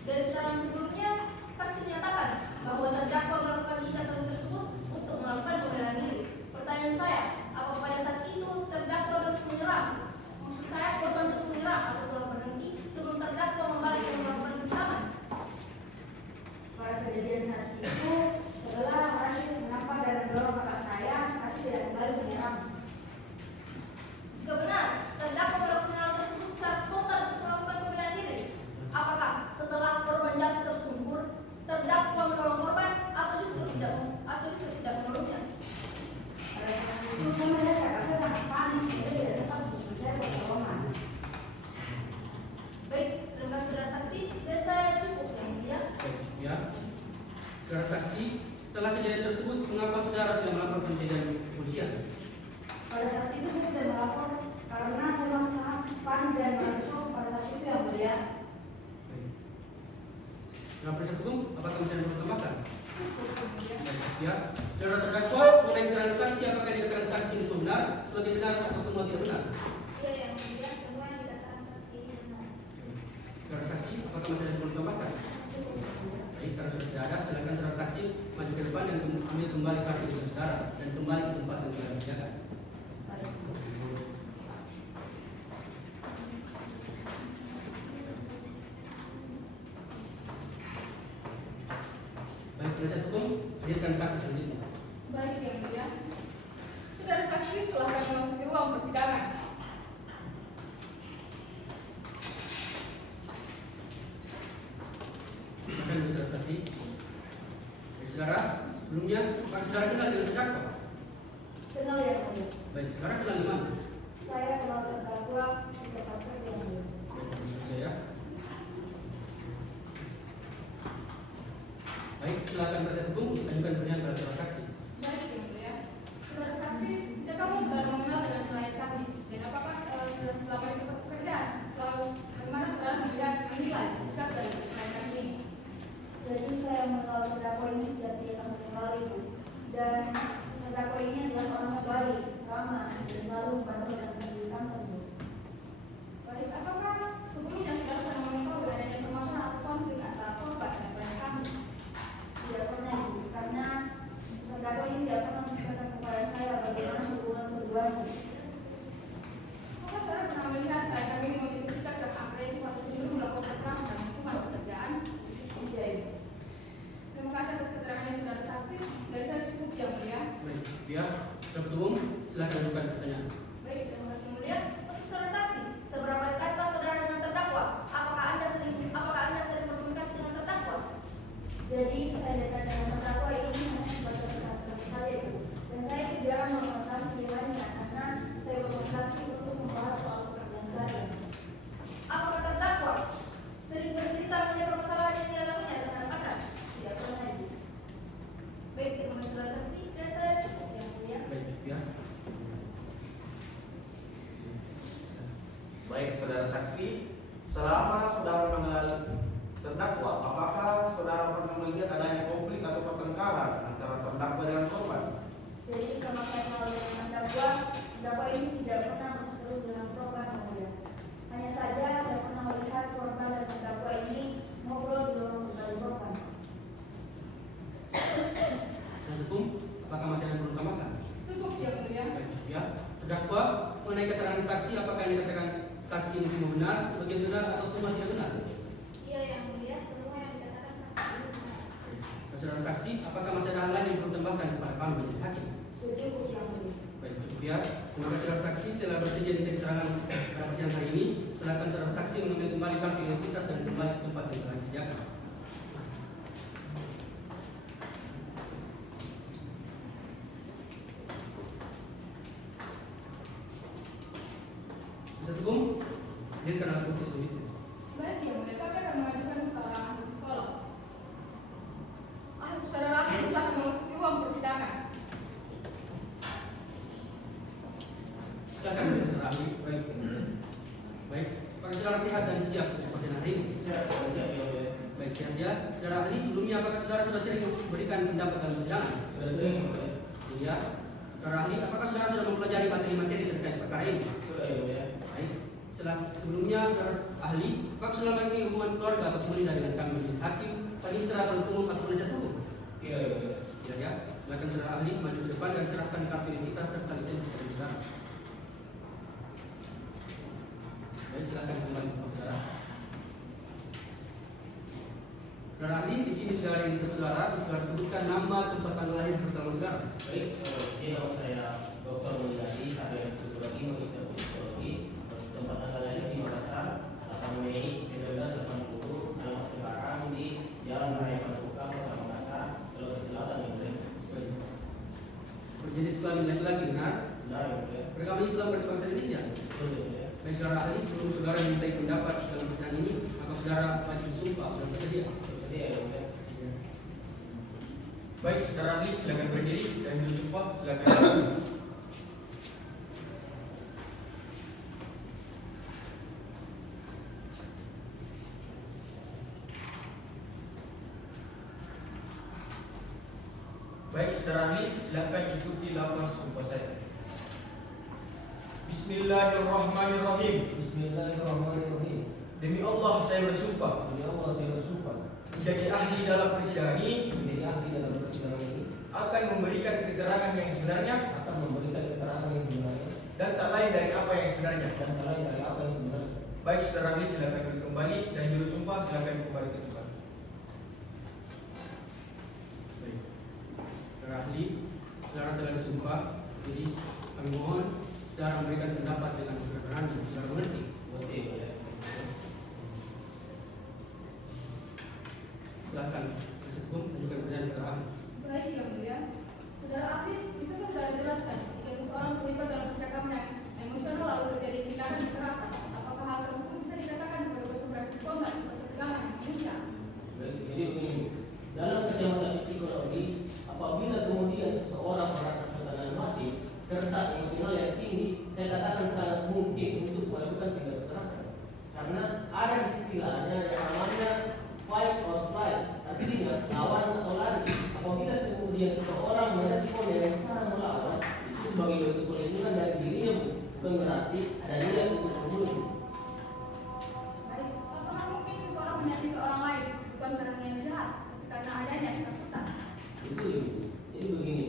Dari keterangan sebelumnya, saksi menyatakan bahwa terdakwa melakukan tindakan tersebut untuk melakukan pembelaan diri. Pertanyaan saya, apakah pada saat itu terdakwa terus menyerang? Maksud saya korban terus menyerang atau telah berhenti sebelum terdakwa membalik dan melakukan penyerangan? Pada kejadian saat itu, setelah Rashid menampar dan mendorong kakak saya, Rashid tidak kembali menyerang. Jika benar, terdakwa melakukan hal tersebut secara spontan untuk melakukan pembelaan diri, apakah setelah korban jatuh tersungkur, terdakwa menolong korban atau justru tidak menolongnya? Pada saat itu, saya melihat kakak saya sangat panik, dia tidak sempat untuk mencari pertolongan. Baik, terima kasih saudara saksi dan saya cukup yang mulia. Baik, ya. Saudara saksi, setelah kejadian tersebut, mengapa saudara tidak melaporkan kejadian kepolisian? Pada saat itu saya tidak melapor karena saya memang sangat panik dan merasa shock pada saat itu yang mulia. Baik. Nah, penasihat hukum, apakah bisa dipertambahkan? Cukup yang mulia. Baik, ya. Saudara terdakwa mengenai keterangan saksi, apakah dikatakan saksi ini semua benar, sebagai benar atau semua tidak benar? Iya yang mulia, semua yang dikatakan saksi ini benar. Saudara saksi, apakah masih ada yang perlu ditambahkan? Cukup yang mulia. Baik, karena sudah tidak ada, silakan saudara saksi maju ke depan dan ambil kembali kartu saudara dan kembali ke tempat yang sudah disediakan. Baik, penasihat hukum, hadirkan saksi selanjutnya. Baik yang mulia. Saudara saksi silahkan memasuki ruang persidangan. Silakan saudara saksi. Baik, saudara, sebelumnya apakah saudara kenal dengan terdakwa? Kenal ya mulia. Baik, saudara kenal di mana? Saya kenal terdakwa di tempat kerja yang mulia. Oke, ya. Baik, saudara saksi, selama saudara mengenal terdakwa, apakah saudara pernah melihat adanya konflik atau pertengkaran antara terdakwa dengan korban? Jadi selama saya kenal dengan terdakwa ini tidak pernah berseteru dengan korban yang mulia. Hanya saja saya pernah melihat korban dan terdakwa ini ngobrol di lorong berbalik korban. Hukum, apakah masih ada yang perlu ditambahkan? Cukup yang mulia. Baik, ya. Terdakwa mengenai keterangan saksi, apakah yang dikatakan saksi ini semua benar, sebagian benar atau semua tidak benar? Iya yang mulia, semua yang dikatakan saksi ini benar. Saudara saksi, apakah masih ada hal lain yang perlu ditambahkan kepada kami majelis hakim? Cukup yang mulia. Baik, cukup ya. Terima kasih saudara saksi telah bersedia di keterangan pada persidangan hari ini. Silakan saudara saksi mengambil kembali kartu identitas dan kembali ke tempat yang telah disediakan. Bisa hukum, hadirkan alat bukti selanjutnya. Baik yang mulia, kami akan mengajukan seorang ahli psikolog. Saudara ahli silakan memasuki ruang persidangan. Silakan saudara ahli. Baik. Baik, apakah saudara sehat dan siap untuk persidangan hari ini? Siap, ya. Baik, sehat ya. Saudara ahli, sebelumnya apakah saudara sudah sering memberikan pendapat dalam persidangan? Sudah sering, ya. Iya. Saudara ahli, apakah saudara sudah mempelajari materi-materi terkait perkara ini? Sudah, ya. Baik. Sebelumnya saudara ahli, apakah selama ini hubungan keluarga atau sebenarnya dengan kami majelis hakim, panitera, penuntut umum atau penasihat hukum? Iya, ya. Ya, ya. Silakan saudara ahli maju ke depan dan serahkan kartu identitas serta lisensi kepada saudara. Baik, silakan kembali ke saudara. Saudara ahli, di sini sudah ada yang saudara, saudara sebutkan nama, tempat tanggal lahir serta nama saudara. Baik, ini nama saya Dr. Melidasi, sarjana psikologi, magister psikologi. Tempat tanggal lahir di Makassar, 8 Mei 1980. Alamat sekarang di Jalan Raya Pantuka, Kota Makassar, Sulawesi Selatan, ya. Baik. Berjenis kelamin laki-laki, benar? Benar, ya. Beragama Islam bagi bangsa Indonesia. Betul, ya. Baik, saudara ahli, sebelum saudara dimintai pendapat dalam persidangan ini, maka saudara wajib bersumpah sudah bersedia. Bersedia, ya. Baik, saudara ahli, silakan berdiri dan bersumpah, silakan. Baik, saudara ahli, silakan ikuti lafaz sumpah saya. Bismillahirrahmanirrahim. Bismillahirrahmanirrahim. Demi Allah saya bersumpah Demi Allah saya bersumpah menjadi ahli dalam persidangan ini menjadi ahli dalam persidangan ini akan memberikan keterangan yang sebenarnya akan memberikan keterangan yang sebenarnya dan tak lain dari apa yang sebenarnya. dan lain dari apa yang sebenarnya. Baik, saudara ahli, silakan duduk kembali dan juru sumpah silakan kembali ke tempat. Baik, saudara ahli, saudara telah disumpah, jadi kami mohon saudara memberikan pendapat dengan berani, saudara mengerti. Betul, ya. Silakan, penasihat hukum ajukan pertanyaan kepada ahli. Baik yang mulia. Saudara ahli, bisakah saudara jelaskan jika seseorang terlibat dalam percakapan yang emosional lalu terjadi tindakan kekerasan, apakah hal tersebut bisa dikatakan sebagai bentuk praktik kontak perdagangan yang diinginkan? Jadi begini, dalam kacamata psikologi, apabila kemudian seseorang merasa tekanan mati serta emosional yang tinggi, saya katakan sangat mungkin untuk melakukan tindak kekerasan. Karena ada istilahnya yang namanya fight or flight, artinya lawan atau lari. Apabila kemudian seseorang merespon dengan cara melawan, itu sebagai bentuk pelindungan dari dirinya, bukan berarti ada niat untuk membunuh. Baik, apakah mungkin seseorang menyakiti orang lain bukan karena niat jahat, tapi karena adanya ketakutan? Itu jadi begini,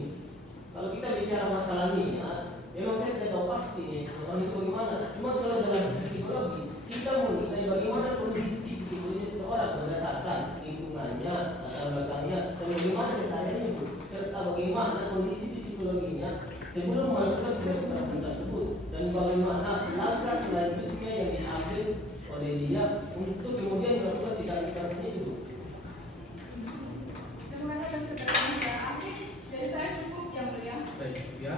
kalau kita bicara masalah niat, memang saya tidak tahu pasti ya orang itu bagaimana. Cuma kalau dalam psikologi kita menilai bagaimana kondisi psikologi seseorang berdasarkan lingkungannya, latar belakangnya, dan bagaimana kesehariannya, serta bagaimana kondisi psikologinya sebelum melakukan tindak kekerasan tersebut, dan bagaimana langkah selanjutnya yang diambil oleh dia untuk kemudian melakukan tindak kekerasan itu. Terima kasih atas keterangan saudara ahli. Dari saya cukup yang mulia. Baik, ya.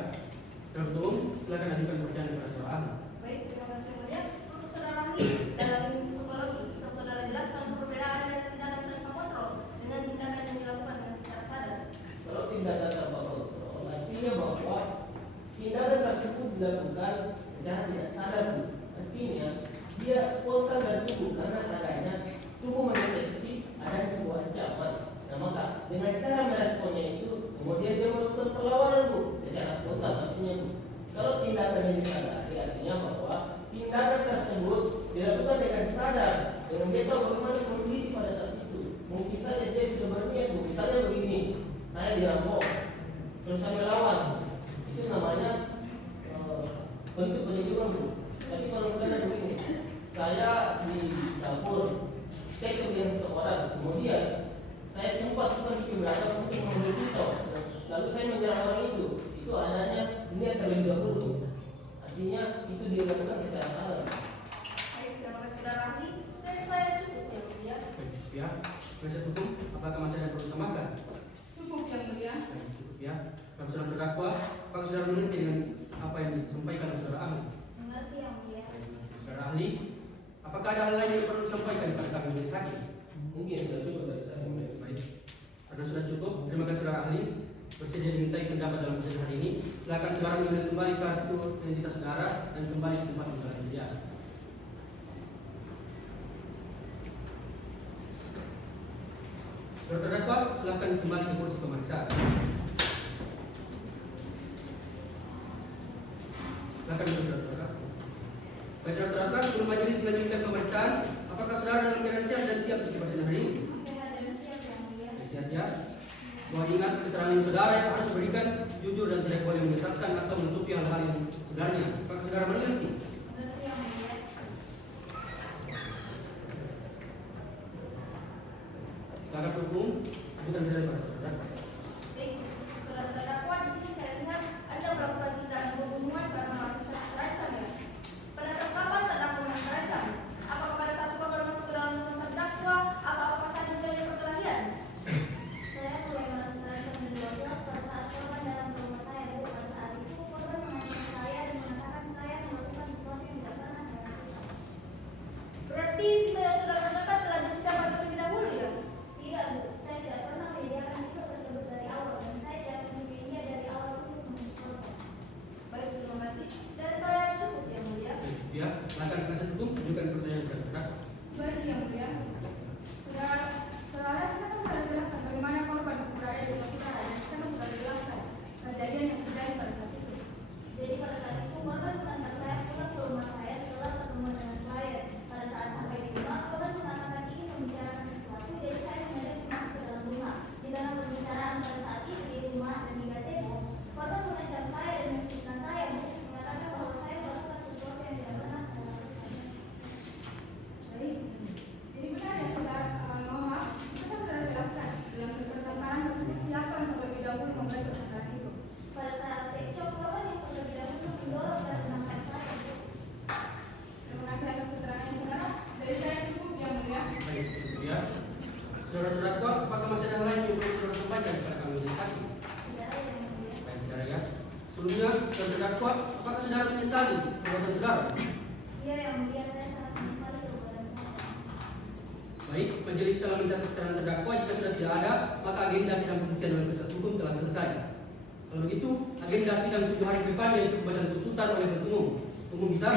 Penuntut umum, silakan ajukan pertanyaan kepada saudara ahli. Baik, terima kasih yang mulia. Untuk saudara ahli, dalam ilmu psikologi, bisa saudara jelaskan perbedaan dari tindakan tanpa kontrol dengan tindakan yang dilakukan dengan secara sadar? Kalau tindakan tanpa kontrol, artinya bahwa tindakan tersebut dilakukan secara tidak sadar. Artinya dia spontan dan tubuh karena adanya tubuh mendeteksi adanya sebuah ancaman. Nah maka dengan cara meresponnya itu kemudian dia melakukan perlawanan Bu secara spontan maksudnya Bu. Kalau tindakan yang disadari artinya bahwa tindakan tersebut dilakukan dengan sadar dengan dia tahu bagaimana kondisi pada saat itu. Mungkin saja dia sudah berniat Bu, misalnya begini, saya dirampok terus saya melawan, itu namanya bentuk penyusupan Bu. Tapi kalau misalnya begini, saya dicampur cekcok dengan seseorang, kemudian saya sempat bikin belakang untuk mengambil pisau, lalu saya menyerang orang itu adanya niat terlebih dahulu. Artinya itu dilakukan secara sadar. Baik, terima kasih saudara ahli. Dan saya cukup ya mulia. Baik, ya. Penasihat hukum, apakah masih ada perlu ditambahkan? Cukup yang mulia. Baik, cukup ya. Kalau saudara terdakwa, apakah saudara mengerti dengan apa yang disampaikan oleh saudara ahli? Mengerti yang mulia. Saudara ahli, apakah ada hal lain yang perlu disampaikan kepada kami majelis hakim? Mungkin sudah cukup dari saya. Baik, karena sudah cukup, terima kasih saudara ahli. Bersedia dimintai pendapat dalam persidangan hari ini. Silakan saudara mengambil kembali kartu identitas saudara dan kembali ke tempat saudara sedia. Saudara terdakwa, silakan kembali ke kursi pemeriksaan. Silakan duduk saudara terdakwa. Baik saudara terdakwa, sebelum majelis melanjutkan pemeriksaan, apakah saudara dalam keadaan siap dan siap untuk persidangan hari ini? Sehat dan siap yang mulia. Siap ya. Mohon ingat keterangan saudara yang harus berikan jujur dan tidak boleh menyesatkan atau menutupi hal-hal yang sebenarnya. Apakah saudara mengerti? Mengerti yang mulia. Silakan hukum, bukan dari para saudara. Baik, saudara terdakwa, di sini saya lihat Anda melakukan tindakan pembunuhan karena merasa terancam ya. Pada saat kapan terdakwa merasa terancam? Apakah pada saat korban masuk ke dalam rumah terdakwa atau apakah saat terjadi perkelahian? Saya mulai merasa terancam dan 12 pada saat korban dalam rumah saya. Bu, pada saat itu korban mengancam saya dan mengatakan saya melakukan sesuatu yang tidak pernah saya lakukan. Berarti saya saudara terdekat telah disiapkan terlebih dahulu ya? Tidak, Bu. Saya tidak pernah menyediakan pisau tersebut dari awal dan saya tidak memilihnya dari awal untuk membunuh korban. Baik, terima kasih. Dan saya cukup ya mulia. Ya, silakan penasihat hukum tunjukkan pertanyaan kepada saudara. Baik yang mulia. Saudara, saya kan sudah jelaskan bagaimana korban bisa berada di rumah saudara. Saya kan sudah jelaskan kejadian yang terjadi pada saat itu. Jadi pada saat itu korban mengantar saya pulang ke rumah saya setelah pertemuan dengan klien. Pada saat sampai di rumah, korban mengatakan ingin membicarakan sesuatu, jadi saya mengajak masuk ke dalam rumah. Di dalam pembicaraan pada saat itu di rumah dan hingga tembok, korban mengancam saya dan memfitnah saya, mengatakan bahwa saya melakukan sesuatu yang tidak pernah saya lakukan. Baik. Jadi benar ya saudara, mohon maaf, kita kan sudah jelaskan dalam pertengkaran tersebut siapa yang terlebih dahulu memulai pertengkaran itu. Pada saat cekcok, korban yang terlebih dahulu mendorong dan menangkap saya. Terima kasih atas keterangannya saudara. Dari saya cukup yang mulia. Baik, cukup ya. Saudara terdakwa, apakah masih ada hal lain yang perlu saudara sampaikan kepada kami majelis hakim? Tidak ada yang mulia. Baik, saudara ya. Sebelumnya, saudara terdakwa, apakah saudara menyesali perbuatan saudara? Iya yang mulia, saya sangat menyesali perbuatan saya. Baik, majelis telah mencatat keterangan terdakwa. Jika sudah tidak ada, maka agenda sidang pembuktian dalam penasihat hukum telah selesai. Kalau begitu, agenda sidang 7 hari ke depan yaitu pembacaan tuntutan oleh penuntut umum. Umum bisa?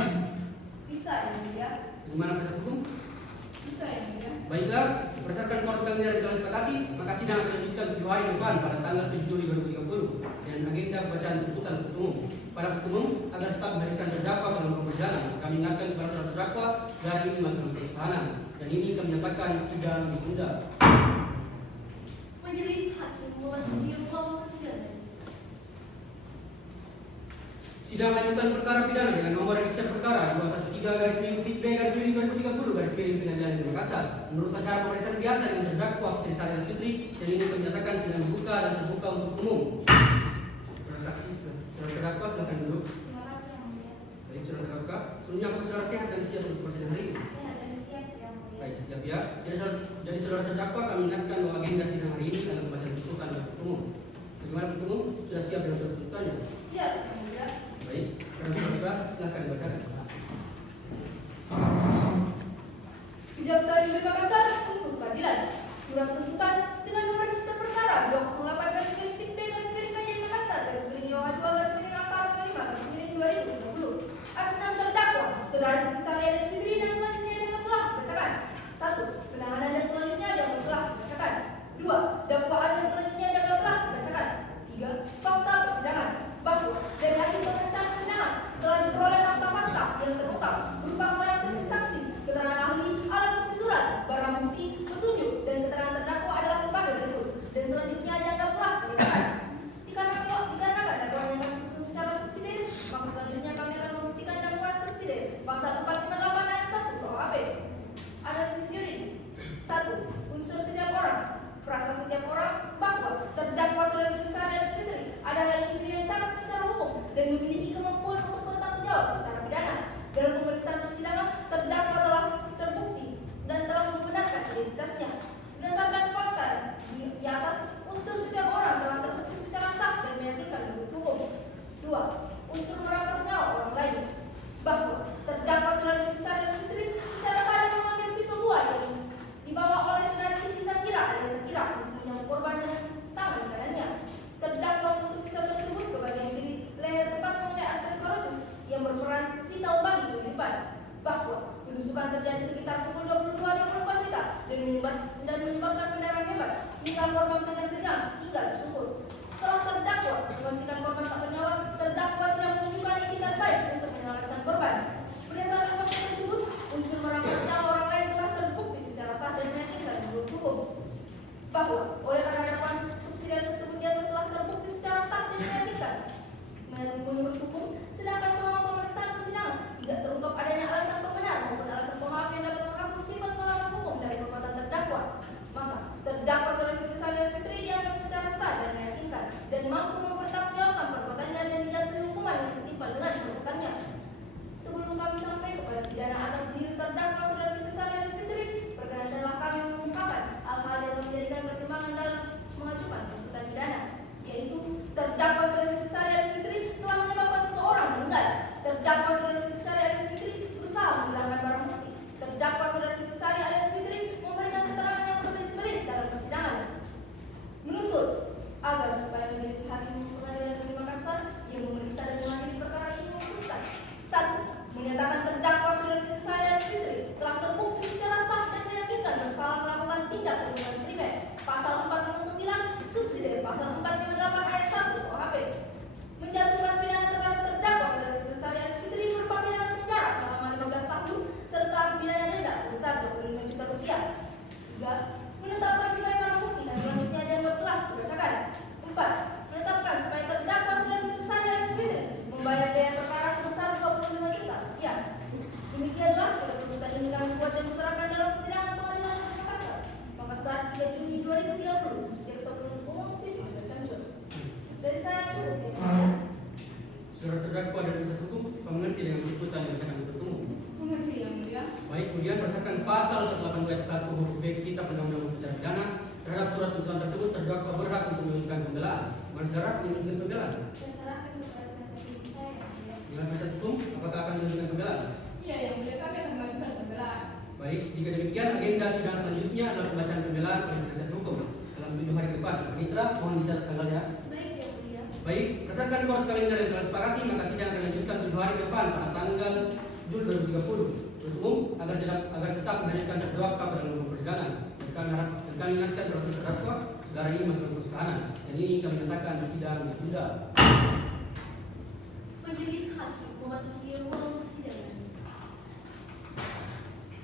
Bisa ya mulia. Bagaimana penasihat hukum? Bisa yang mulia. Baiklah, berdasarkan formulir yang telah disepakati, maka sidang akan dilanjutkan 7 hari ke depan pada tanggal 7 Juli 2030 dengan agenda pembacaan tuntutan penuntut umum. Para penuntut umum agar tetap menghadirkan terdakwa dalam persidangan. Kami ingatkan kepada saudara terdakwa dari ini masih masa tahanan dan ini kami nyatakan sidang ditunda. Majelis hakim memasuki ruang persidangan. Sidang lanjutan perkara pidana dengan nomor register perkara 213/B/2030 Pengadilan Negeri Makassar menurut acara pemeriksaan biasa dengan terdakwa Putri Sari Fitri dan ini kami nyatakan sidang dibuka dan terbuka untuk umum. Saudara saksi, saudara terdakwa silakan duduk. Terima kasih yang mulia. Baik, saudara terdakwa, sebelumnya apakah saudara sehat dan siap untuk persidangan hari ini? Sehat dan siap yang mulia. Baik, siap ya. Jadi saudara terdakwa kami ingatkan bahwa agenda sidang hari ini adalah pembacaan tuntutan oleh penuntut umum. Bagaimana penuntut umum sudah siap dengan surat tuntutannya? Siap ya mulia. Baik, karena saudara silakan dibacakan. Kejaksaan Negeri Makassar untuk keadilan. Surat tuntutan dengan nomor register perkara 208/B/Pengadilan Makassar/2/5/2030 atas nama terdakwa saudara Putri Sari Fitri dan lengkap berupa keterangan saksi, keterangan ahli, alat bukti surat, barang bukti, petunjuk, dan keterangan terdakwa adalah sebagai berikut. Dan selanjutnya dianggap telah penyidikan. Dikarenakan dakwaan yang kami susun secara subsidiar, maka selanjutnya kami akan membuktikan dakwaan subsidiar pasal 458 ayat 1 KUHP. Analisis yuridis. 1. Unsur setiap orang. Frasa setiap orang bahwa terdakwa Saudara Firly Sahri Fitri adalah individu yang cakap secara hukum dan memiliki kemampuan untuk bertanggung jawab secara pidana. Dalam pemeriksaan persidangan, terdakwa telah terbukti dan telah membenarkan identitasnya. Berdasarkan fakta di atas, unsur setiap orang telah terbukti secara sah dan meyakinkan menurut hukum. 2. Unsur merampas nyawa orang lain. Bahwa terdakwa Saudara Firly Sahri Fitri secara sadar mengambil pisau buah yang dibawa oleh Saudara Siti Zakira alias Zakira untuk menyambut korban dengan tangan kanannya. Terdakwa menusuk pisau tersebut ke bagian kiri leher tepat mengenai arteri karotis yang berperan vital bagi kehidupan. Bahwa penusukan terjadi sekitar pukul 22.24 dan menyebabkan pendarahan hebat hingga korban dengan kejam hingga tersungkur. Setelah terdakwa memastikan korban tak bernyawa, terdakwa tidak menunjukkan itikat baik untuk menyelamatkan korban. Berdasarkan fakta tersebut, unsur merampas nyawa orang lain telah terbukti secara sah dan meyakinkan menurut hukum. Bahwa oleh karena dakwaan subsidiar tersebut di atas telah terbukti secara sah dan meyakinkan menurut hukum, sedangkan selama pemeriksaan persidangan tidak terungkap adanya alasan pembenar maupun alasan pemaaf yang dapat menghapus sifat melawan hukum dari perbuatan terdakwa, maka terdakwa Saudara Firly Sahri Fitri dianggap secara sah dan meyakinkan dan mampu mempertanggungjawabkan perbuatannya dan dijatuhi hukuman yang setimpal dengan perbuatannya. Sebelum kami sampai kepada pidana atas diri terdakwa Saudara Firly Sahri Fitri, perkenankanlah kami mengungkapkan hal-hal yang menjadikan pertimbangan dalam mengajukan tuntutan pidana, yaitu terdakwa Saudara Firly Sahri Fitri telah menyebabkan seseorang meninggal. Terdakwa Saudara Firly Sahri Fitri berusaha menghilangkan barang bukti. Terdakwa Saudara Firly Sahri Fitri memberikan keterangan yang berbelit-belit dalam persidangan. Menuntut agar supaya majelis hakim pengadilan negeri Makassar yang memeriksa dan mengadili perkara ini memutuskan: 1. Menyatakan terdakwa Saudara Firly Sahri Fitri telah terbukti secara sah dan meyakinkan bersalah melakukan tindak pembunuhan primer pasal 459 subsidiar pasal 458 ayat 1 KUHP. Menjatuhkan pidana terhadap terdakwa Saudara Firly Sahri Fitri berupa pidana penjara selama 15 tahun serta pidana denda sebesar 25 juta rupiah. 3. Menetapkan sebagai barang bukti dan selanjutnya dianggap telah dibacakan. 4. Menetapkan supaya terdakwa Saudara Firly Sahri Fitri membayar biaya perkara sebesar 25 juta rupiah. Demikianlah surat tuntutan ini kami buat dan diserahkan dalam persidangan pengadilan negeri Makassar 3 Juni 2030. Jaksa penuntut umum Sifat Tercanjur. Dari saya cukup. Saudara terdakwa dan penasihat hukum mengerti dengan tuntutan yang akan bertemu. Mengerti yang mulia. Baik, kemudian berdasarkan pasal 180 ayat 1 huruf B Kitab Undang-Undang Hukum Acara Pidana, terhadap surat tuntutan tersebut terdakwa berhak untuk menunjukkan pembelaan. Mana saudara menunjukkan pembelaan? Terserahkan kepada penasihat hukum saya, Yang Mulia. Dengan penasihat hukum, apakah akan menunjukkan pembelaan? Iya yang mulia, kami akan mengajukan pembelaan. Baik, jika demikian agenda sidang selanjutnya adalah pembacaan pembelaan oleh penasihat hukum dalam 7 hari ke depan. Mitra, mohon dicatat tanggalnya. Baik, Yang Mulia. Baik, berdasarkan kode kalender yang telah disepakati, maka sidang akan dilanjutkan 7 hari ke depan pada tanggal Juli 2030. Untuk umum, agar tetap menghadirkan terdakwa pada dalam persidangan. Dan kami ingatkan kepada terdakwa, saudara ini masih masuk tahanan. Dan ini kami nyatakan sidang ditunda. Majelis hakim memasuki ruang persidangan.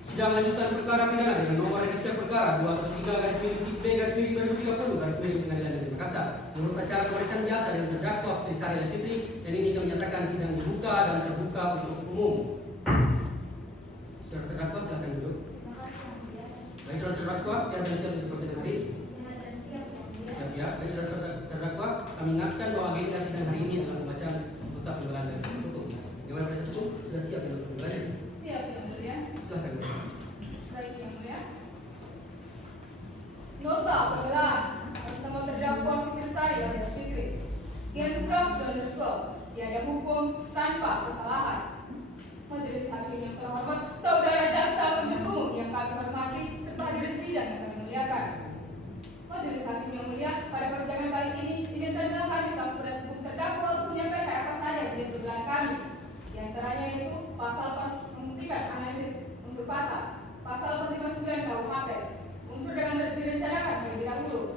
Sidang lanjutan perkara pidana dengan nomor register perkara 213/B/2030 Pengadilan Negeri Makassar. Menurut acara pemeriksaan biasa dengan terdakwa Firly Sahri Fitri, dan ini kami nyatakan sidang dibuka dan terbuka untuk umum. Saudara terdakwa silakan duduk. Terima kasih, Yang Mulia. Baik, saudara terdakwa siap dan siap untuk persidangan hari ini. Sehat dan siap, Yang Mulia. Siap ya. Baik, saudara terdakwa, kami ingatkan bahwa agenda sidang hari ini adalah pembacaan nota pembelaan dari penasihat hukum. Bagaimana penasihat hukum sudah siap untuk pembelaannya? Siap yang mulia. Silakan. Baik yang mulia. Nota pembelaan atas nama terdakwa Firly Sahri alias Fitri. Instruction tiada hukum tanpa kesalahan. Majelis hakim yang terhormat, saudara jaksa penuntut umum yang kami hormati serta hadirin sidang yang kami muliakan. Majelis hakim yang mulia, pada persidangan kali ini izinkanlah kami selaku penasihat hukum terdakwa untuk menyampaikan apa saja yang menjadi pembelaan kami. Di antaranya yaitu pasal membuktikan analisis unsur pasal 459 KUHP, unsur dengan direncanakan terlebih dahulu,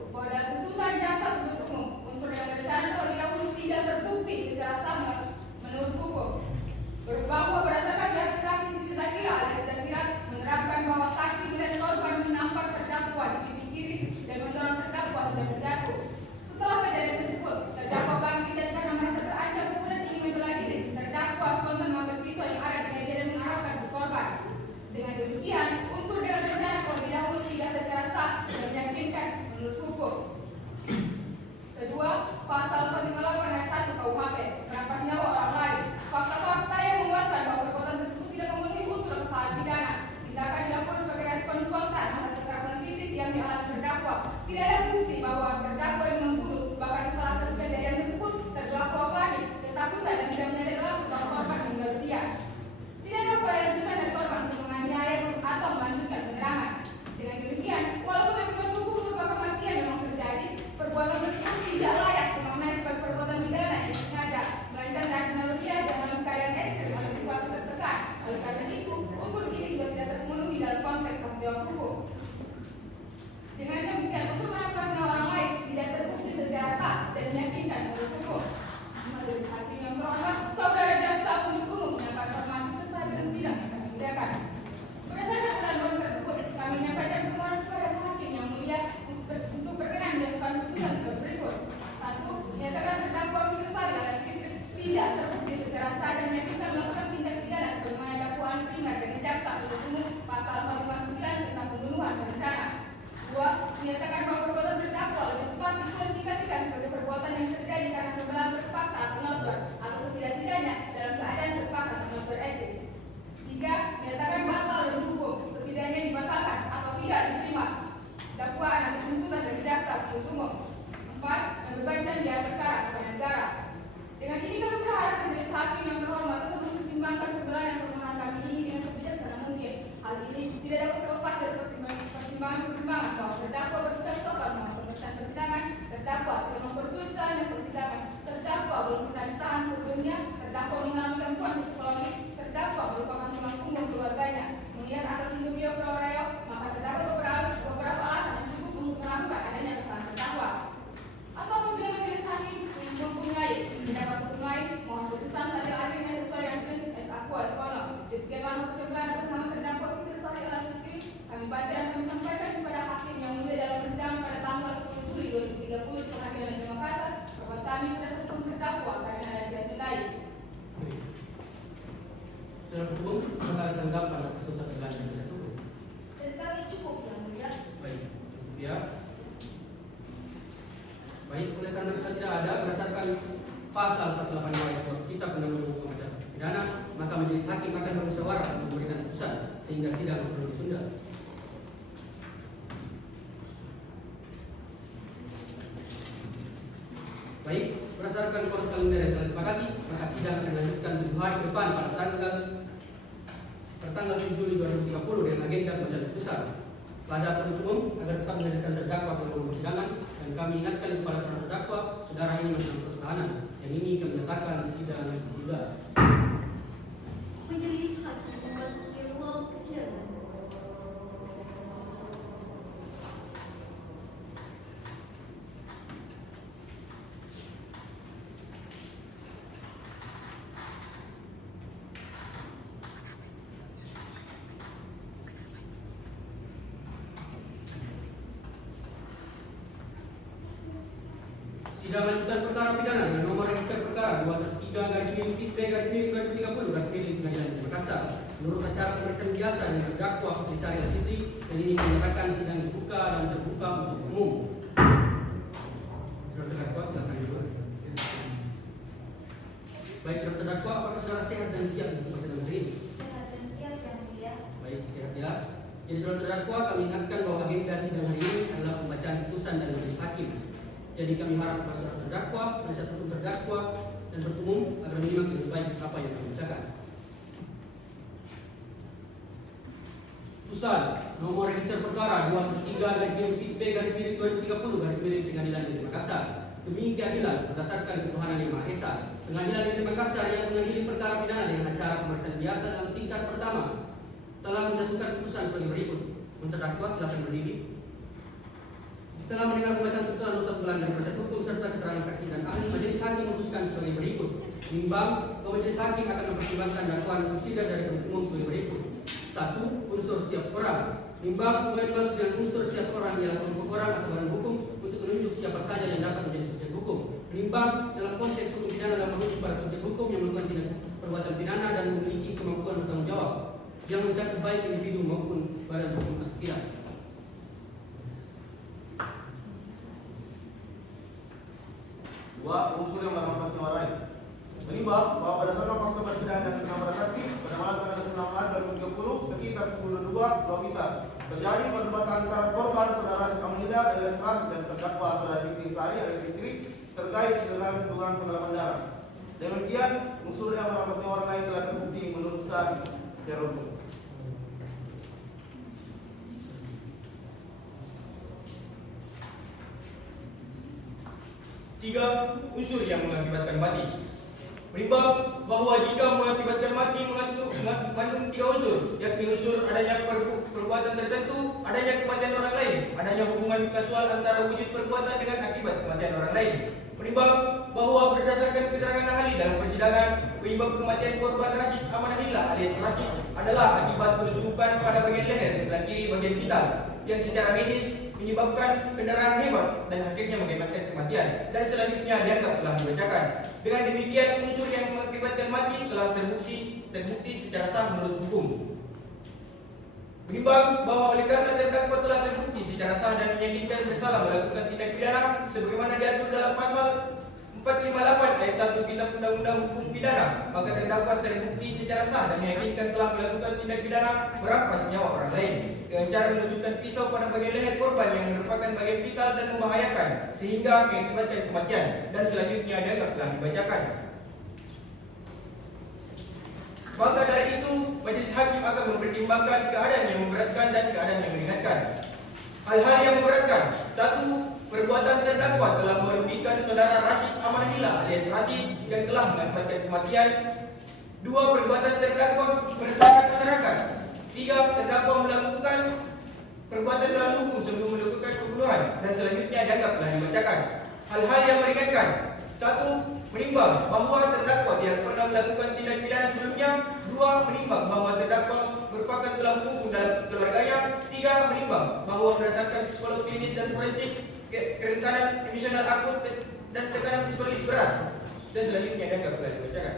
pertimbangan bahwa terdakwa bersikap sopan mengatur pesan persidangan, terdakwa tidak mempersulit jalannya persidangan, terdakwa belum pernah ditahan sebelumnya, terdakwa mengalami gangguan psikologis, terdakwa merupakan tulang punggung keluarganya. Mengingat asas indubio pro reo, maka terdapat beberapa alasan yang cukup untuk melakukan adanya keterangan terdakwa. Atau apabila majelis hakim mempunyai pendapat hukum lain, mohon putusan seadil-adilnya sesuai dengan prinsip ex aqua et cono. Demikianlah pertimbangan atas nama terdakwa Fikri Sari Al-Asyikri. Kami baca dan kami sampaikan kepada hakim yang mulia dalam persidangan pada tanggal 10 Juli 2030 Pengadilan Negeri Makassar. Bahwa kami berdasar hukum terdakwa karena ada tidak tundai. Saudara hukum, maka tanggapan atas surat tegangan penasihat hukum. Dan kami cukup yang mulia. Baik, cukup ya. Baik, oleh karena sudah tidak ada berdasarkan pasal 182 ayat 2 Kitab Undang-Undang Hukum Acara Pidana, maka majelis hakim akan bermusyawarah untuk memberikan putusan sehingga sidang perlu ditunda. Baik, berdasarkan kode kalender yang telah disepakati, maka sidang akan dilanjutkan 7 hari ke depan pada tanggal 7 Juli 2030 dengan agenda pembacaan putusan. Pada penuntut umum agar tetap menghadirkan terdakwa ke dalam persidangan, dan kami ingatkan kepada saudara terdakwa, saudara ini masih dalam tahanan. Yang ini kami nyatakan sidang ditunda. Majelis hakim memasuki ruang persidangan. Sidang lanjutan perkara pidana dengan nomor register perkara 213/PIP/2030/Pengadilan Negeri Makassar. Menurut acara pemeriksaan biasa dengan terdakwa Fikri Sari Al-Asyikri, dan ini menyatakan sidang dibuka dan terbuka untuk umum. Saudara terdakwa silakan duduk. Baik, saudara terdakwa, apakah saudara sehat dan siap untuk persidangan hari ini? Sehat dan siap yang mulia. Baik, sehat ya. Jadi saudara terdakwa, kami ingatkan bahwa agenda sidang hari ini adalah pembacaan putusan dari majelis hakim. Jadi kami harap kepada saudara terdakwa, penasihat hukum terdakwa, dan penuntut umum agar menyimak lebih baik apa yang kami bacakan. Putusan nomor register perkara 213/PIP/2030/Pengadilan Negeri Makassar. Demi keadilan berdasarkan ketuhanan Yang Maha Esa, Pengadilan Negeri Makassar yang mengadili perkara pidana dengan acara pemeriksaan biasa dalam tingkat pertama telah menjatuhkan putusan sebagai berikut. Untuk terdakwa silakan berdiri. Setelah mendengar pembacaan tuntutan nota pembelaan dari penasihat hukum serta keterangan saksi dan ahli, majelis hakim memutuskan sebagai berikut. Menimbang bahwa majelis hakim akan mempertimbangkan dakwaan subsidi dari penuntut umum sebagai berikut. 1. Unsur setiap orang. Menimbang bahwa yang dimaksud dengan unsur setiap orang ialah kelompok orang atau badan hukum untuk menunjuk siapa saja yang dapat menjadi subjek hukum. Menimbang dalam konteks hukum pidana dalam merujuk pada subjek hukum yang melakukan tindak perbuatan pidana dan memiliki kemampuan bertanggung jawab yang mencakup baik individu maupun badan hukum atau tidak. Dua, unsur yang merampas nyawa lain. Menimbang bahwa berdasarkan fakta persidangan dan keterangan saksi pada malam tanggal 9 Maret 2030 sekitar pukul 2 WITA terjadi perdebatan antara korban saudara Rasid Amunida alias Ras dan terdakwa saudara Fikri Sari alias Fikri terkait dengan dugaan penggelapan darah. Demikian unsur yang merampas nyawa orang lain telah terbukti menurut sah secara hukum. Tiga, unsur yang mengakibatkan mati. Menimbang bahwa jika mengakibatkan mati mengandung 3 unsur, yakni unsur adanya perbuatan tertentu, adanya kematian orang lain, adanya hubungan kasual antara wujud perbuatan dengan akibat kematian orang lain. Menimbang bahwa berdasarkan keterangan ahli dalam persidangan, penyebab kematian korban Rasid Amanahillah alias Rasid adalah akibat penusukan pada bagian leher sebelah kiri bagian vital yang secara medis menyebabkan pendarahan hebat dan akhirnya mengakibatkan kematian, dan selanjutnya dianggap telah dibacakan. Dengan demikian unsur yang mengakibatkan mati telah terbukti secara sah menurut hukum. Menimbang bahwa oleh karena terdakwa telah terbukti secara sah dan meyakinkan bersalah melakukan tindak pidana sebagaimana diatur dalam pasal 458 ayat 1 Kitab Undang-Undang Hukum Pidana, maka terdakwa terbukti secara sah dan meyakinkan telah melakukan tindak pidana merampas nyawa orang lain dengan cara menusukkan pisau pada bagian leher korban yang merupakan bagian vital dan membahayakan sehingga mengakibatkan kematian, dan selanjutnya dianggap telah dibacakan. Maka dari itu, majelis hakim akan mempertimbangkan keadaan yang memberatkan dan keadaan yang meringankan. Hal-hal yang memberatkan. 1. Perbuatan terdakwa telah merugikan saudara Rashid Amanillah alias Rashid yang telah mengakibatkan kematian. 2. Perbuatan terdakwa meresahkan masyarakat. 3. Terdakwa melakukan perbuatan melawan hukum sebelum melakukan pembunuhan dan selanjutnya dianggap telah dibacakan. Hal-hal yang meringankan. 1. Menimbang bahawa terdakwa tidak pernah melakukan tindak pidana sebelumnya. 2. Menimbang bahawa terdakwa merupakan tulang punggung dalam keluarganya. 3. Menimbang bahawa berdasarkan psikolog klinis dan forensik kerentanan emosional akut dan tekanan psikologis berat dan selanjutnya dianggap telah dibacakan.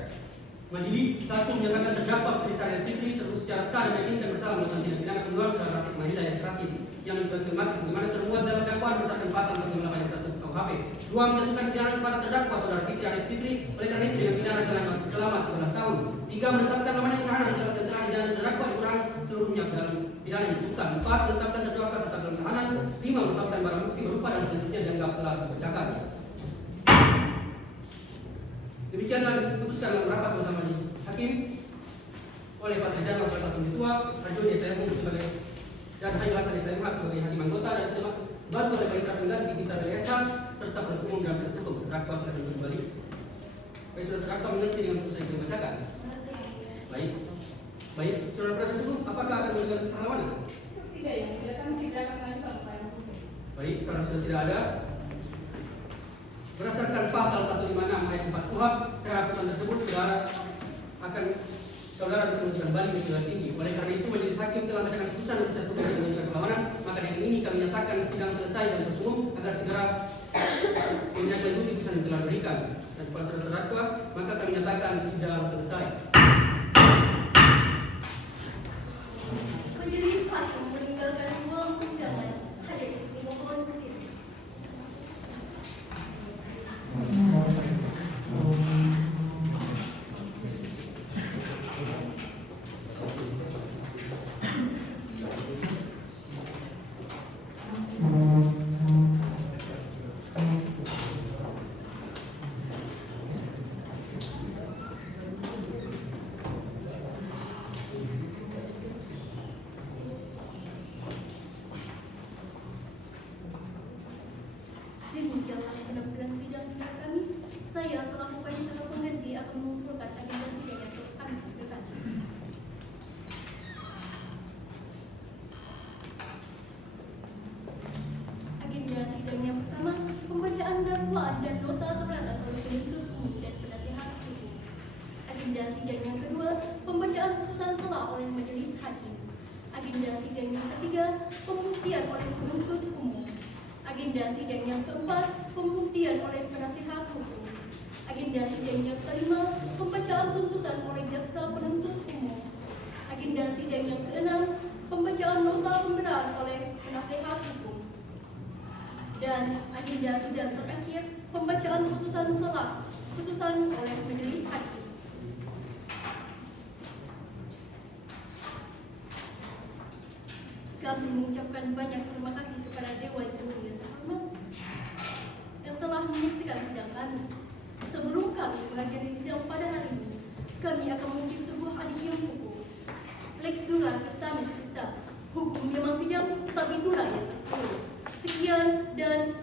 Majelis 1 menyatakan terdakwa Fitri Sari Fitri terbukti secara sah dan yakin bersalah melakukan tindak pidana pembunuhan saudara Rashid Amanillah alias Rashid yang menyebabkan mati sebagaimana termuat dalam dakwaan berdasarkan pasal 38 ayat 1 KUHP. 2. Menjatuhkan pidana kepada terdakwa saudara Fitri alias Fitri oleh karena itu dengan pidana selama 13 tahun. 3. Menetapkan lamanya penahanan setelah ketentuan pidana terdakwa dikurangi seluruhnya dalam pidana yang diputuskan. 4. Menetapkan terdakwa tetap dalam tahanan. 5. Menetapkan barang bukti berupa dan selanjutnya dianggap telah dibacakan. Demikianlah diputuskan dalam rapat bersama majelis hakim oleh Pak Trijana salah satu ketua, Rajul Desa Umum sebagai dan Haji Hasan SMH sebagai hakim anggota dan bantu oleh Panitra Pengganti kita LSH serta penuntut umum dan tertutup terdakwa silakan kembali. Baik, saudara terdakwa mengerti dengan putusan yang dibacakan. Baik, saudara penasihat hukum, apakah akan memberikan perlawanan? Tidak ya, tidak akan mengajukan upaya hukum. Baik, karena sudah tidak ada. Berdasarkan pasal 156 ayat 4 KUHP, terhadap putusan tersebut saudara bisa memutuskan banding ke pengadilan tinggi. Oleh karena itu, majelis hakim telah membacakan putusan dan putusan hukum yang menunjukkan perlawanan. Maka dengan ini kami nyatakan sidang selesai dan tertutup agar segera menindaklanjuti putusan yang telah diberikan. Dan kepada saudara terdakwa, maka kami nyatakan sidang selesai. Majelis hakim meninggalkan ruang undangan. Hadirin dimohon berdiri. Demikianlah penampilan sidang kami. Saya selaku panitia pengganti akan mengumpulkan agenda sidang yang kami berikan. Agenda sidang yang pertama, pembacaan dakwaan dan nota keberatan oleh penuntut umum dan penasihat hukum. Agenda sidang yang kedua, pembacaan putusan sela oleh majelis hakim. Agenda sidang yang ketiga, pembuktian oleh penuntut umum. Agenda sidang yang keempat, pembuktian oleh penasihat hukum. Agenda sidang yang kelima, pembacaan tuntutan oleh jaksa penuntut umum. Agenda sidang yang keenam, pembacaan nota pembelaan oleh penasihat hukum. Dan agenda sidang terakhir, pembacaan putusan oleh majelis hakim. Kami mengucapkan banyak terima kasih kepada Dewan Juri yang terhormat yang telah menyaksikan sidang kami. Sebelum kami mengakhiri sidang pada hari ini, kami akan mengutip sebuah adium hukum. Lex dura serta nescita. Hukum memang kejam, tetapi itulah yang tertulis. Sekian dan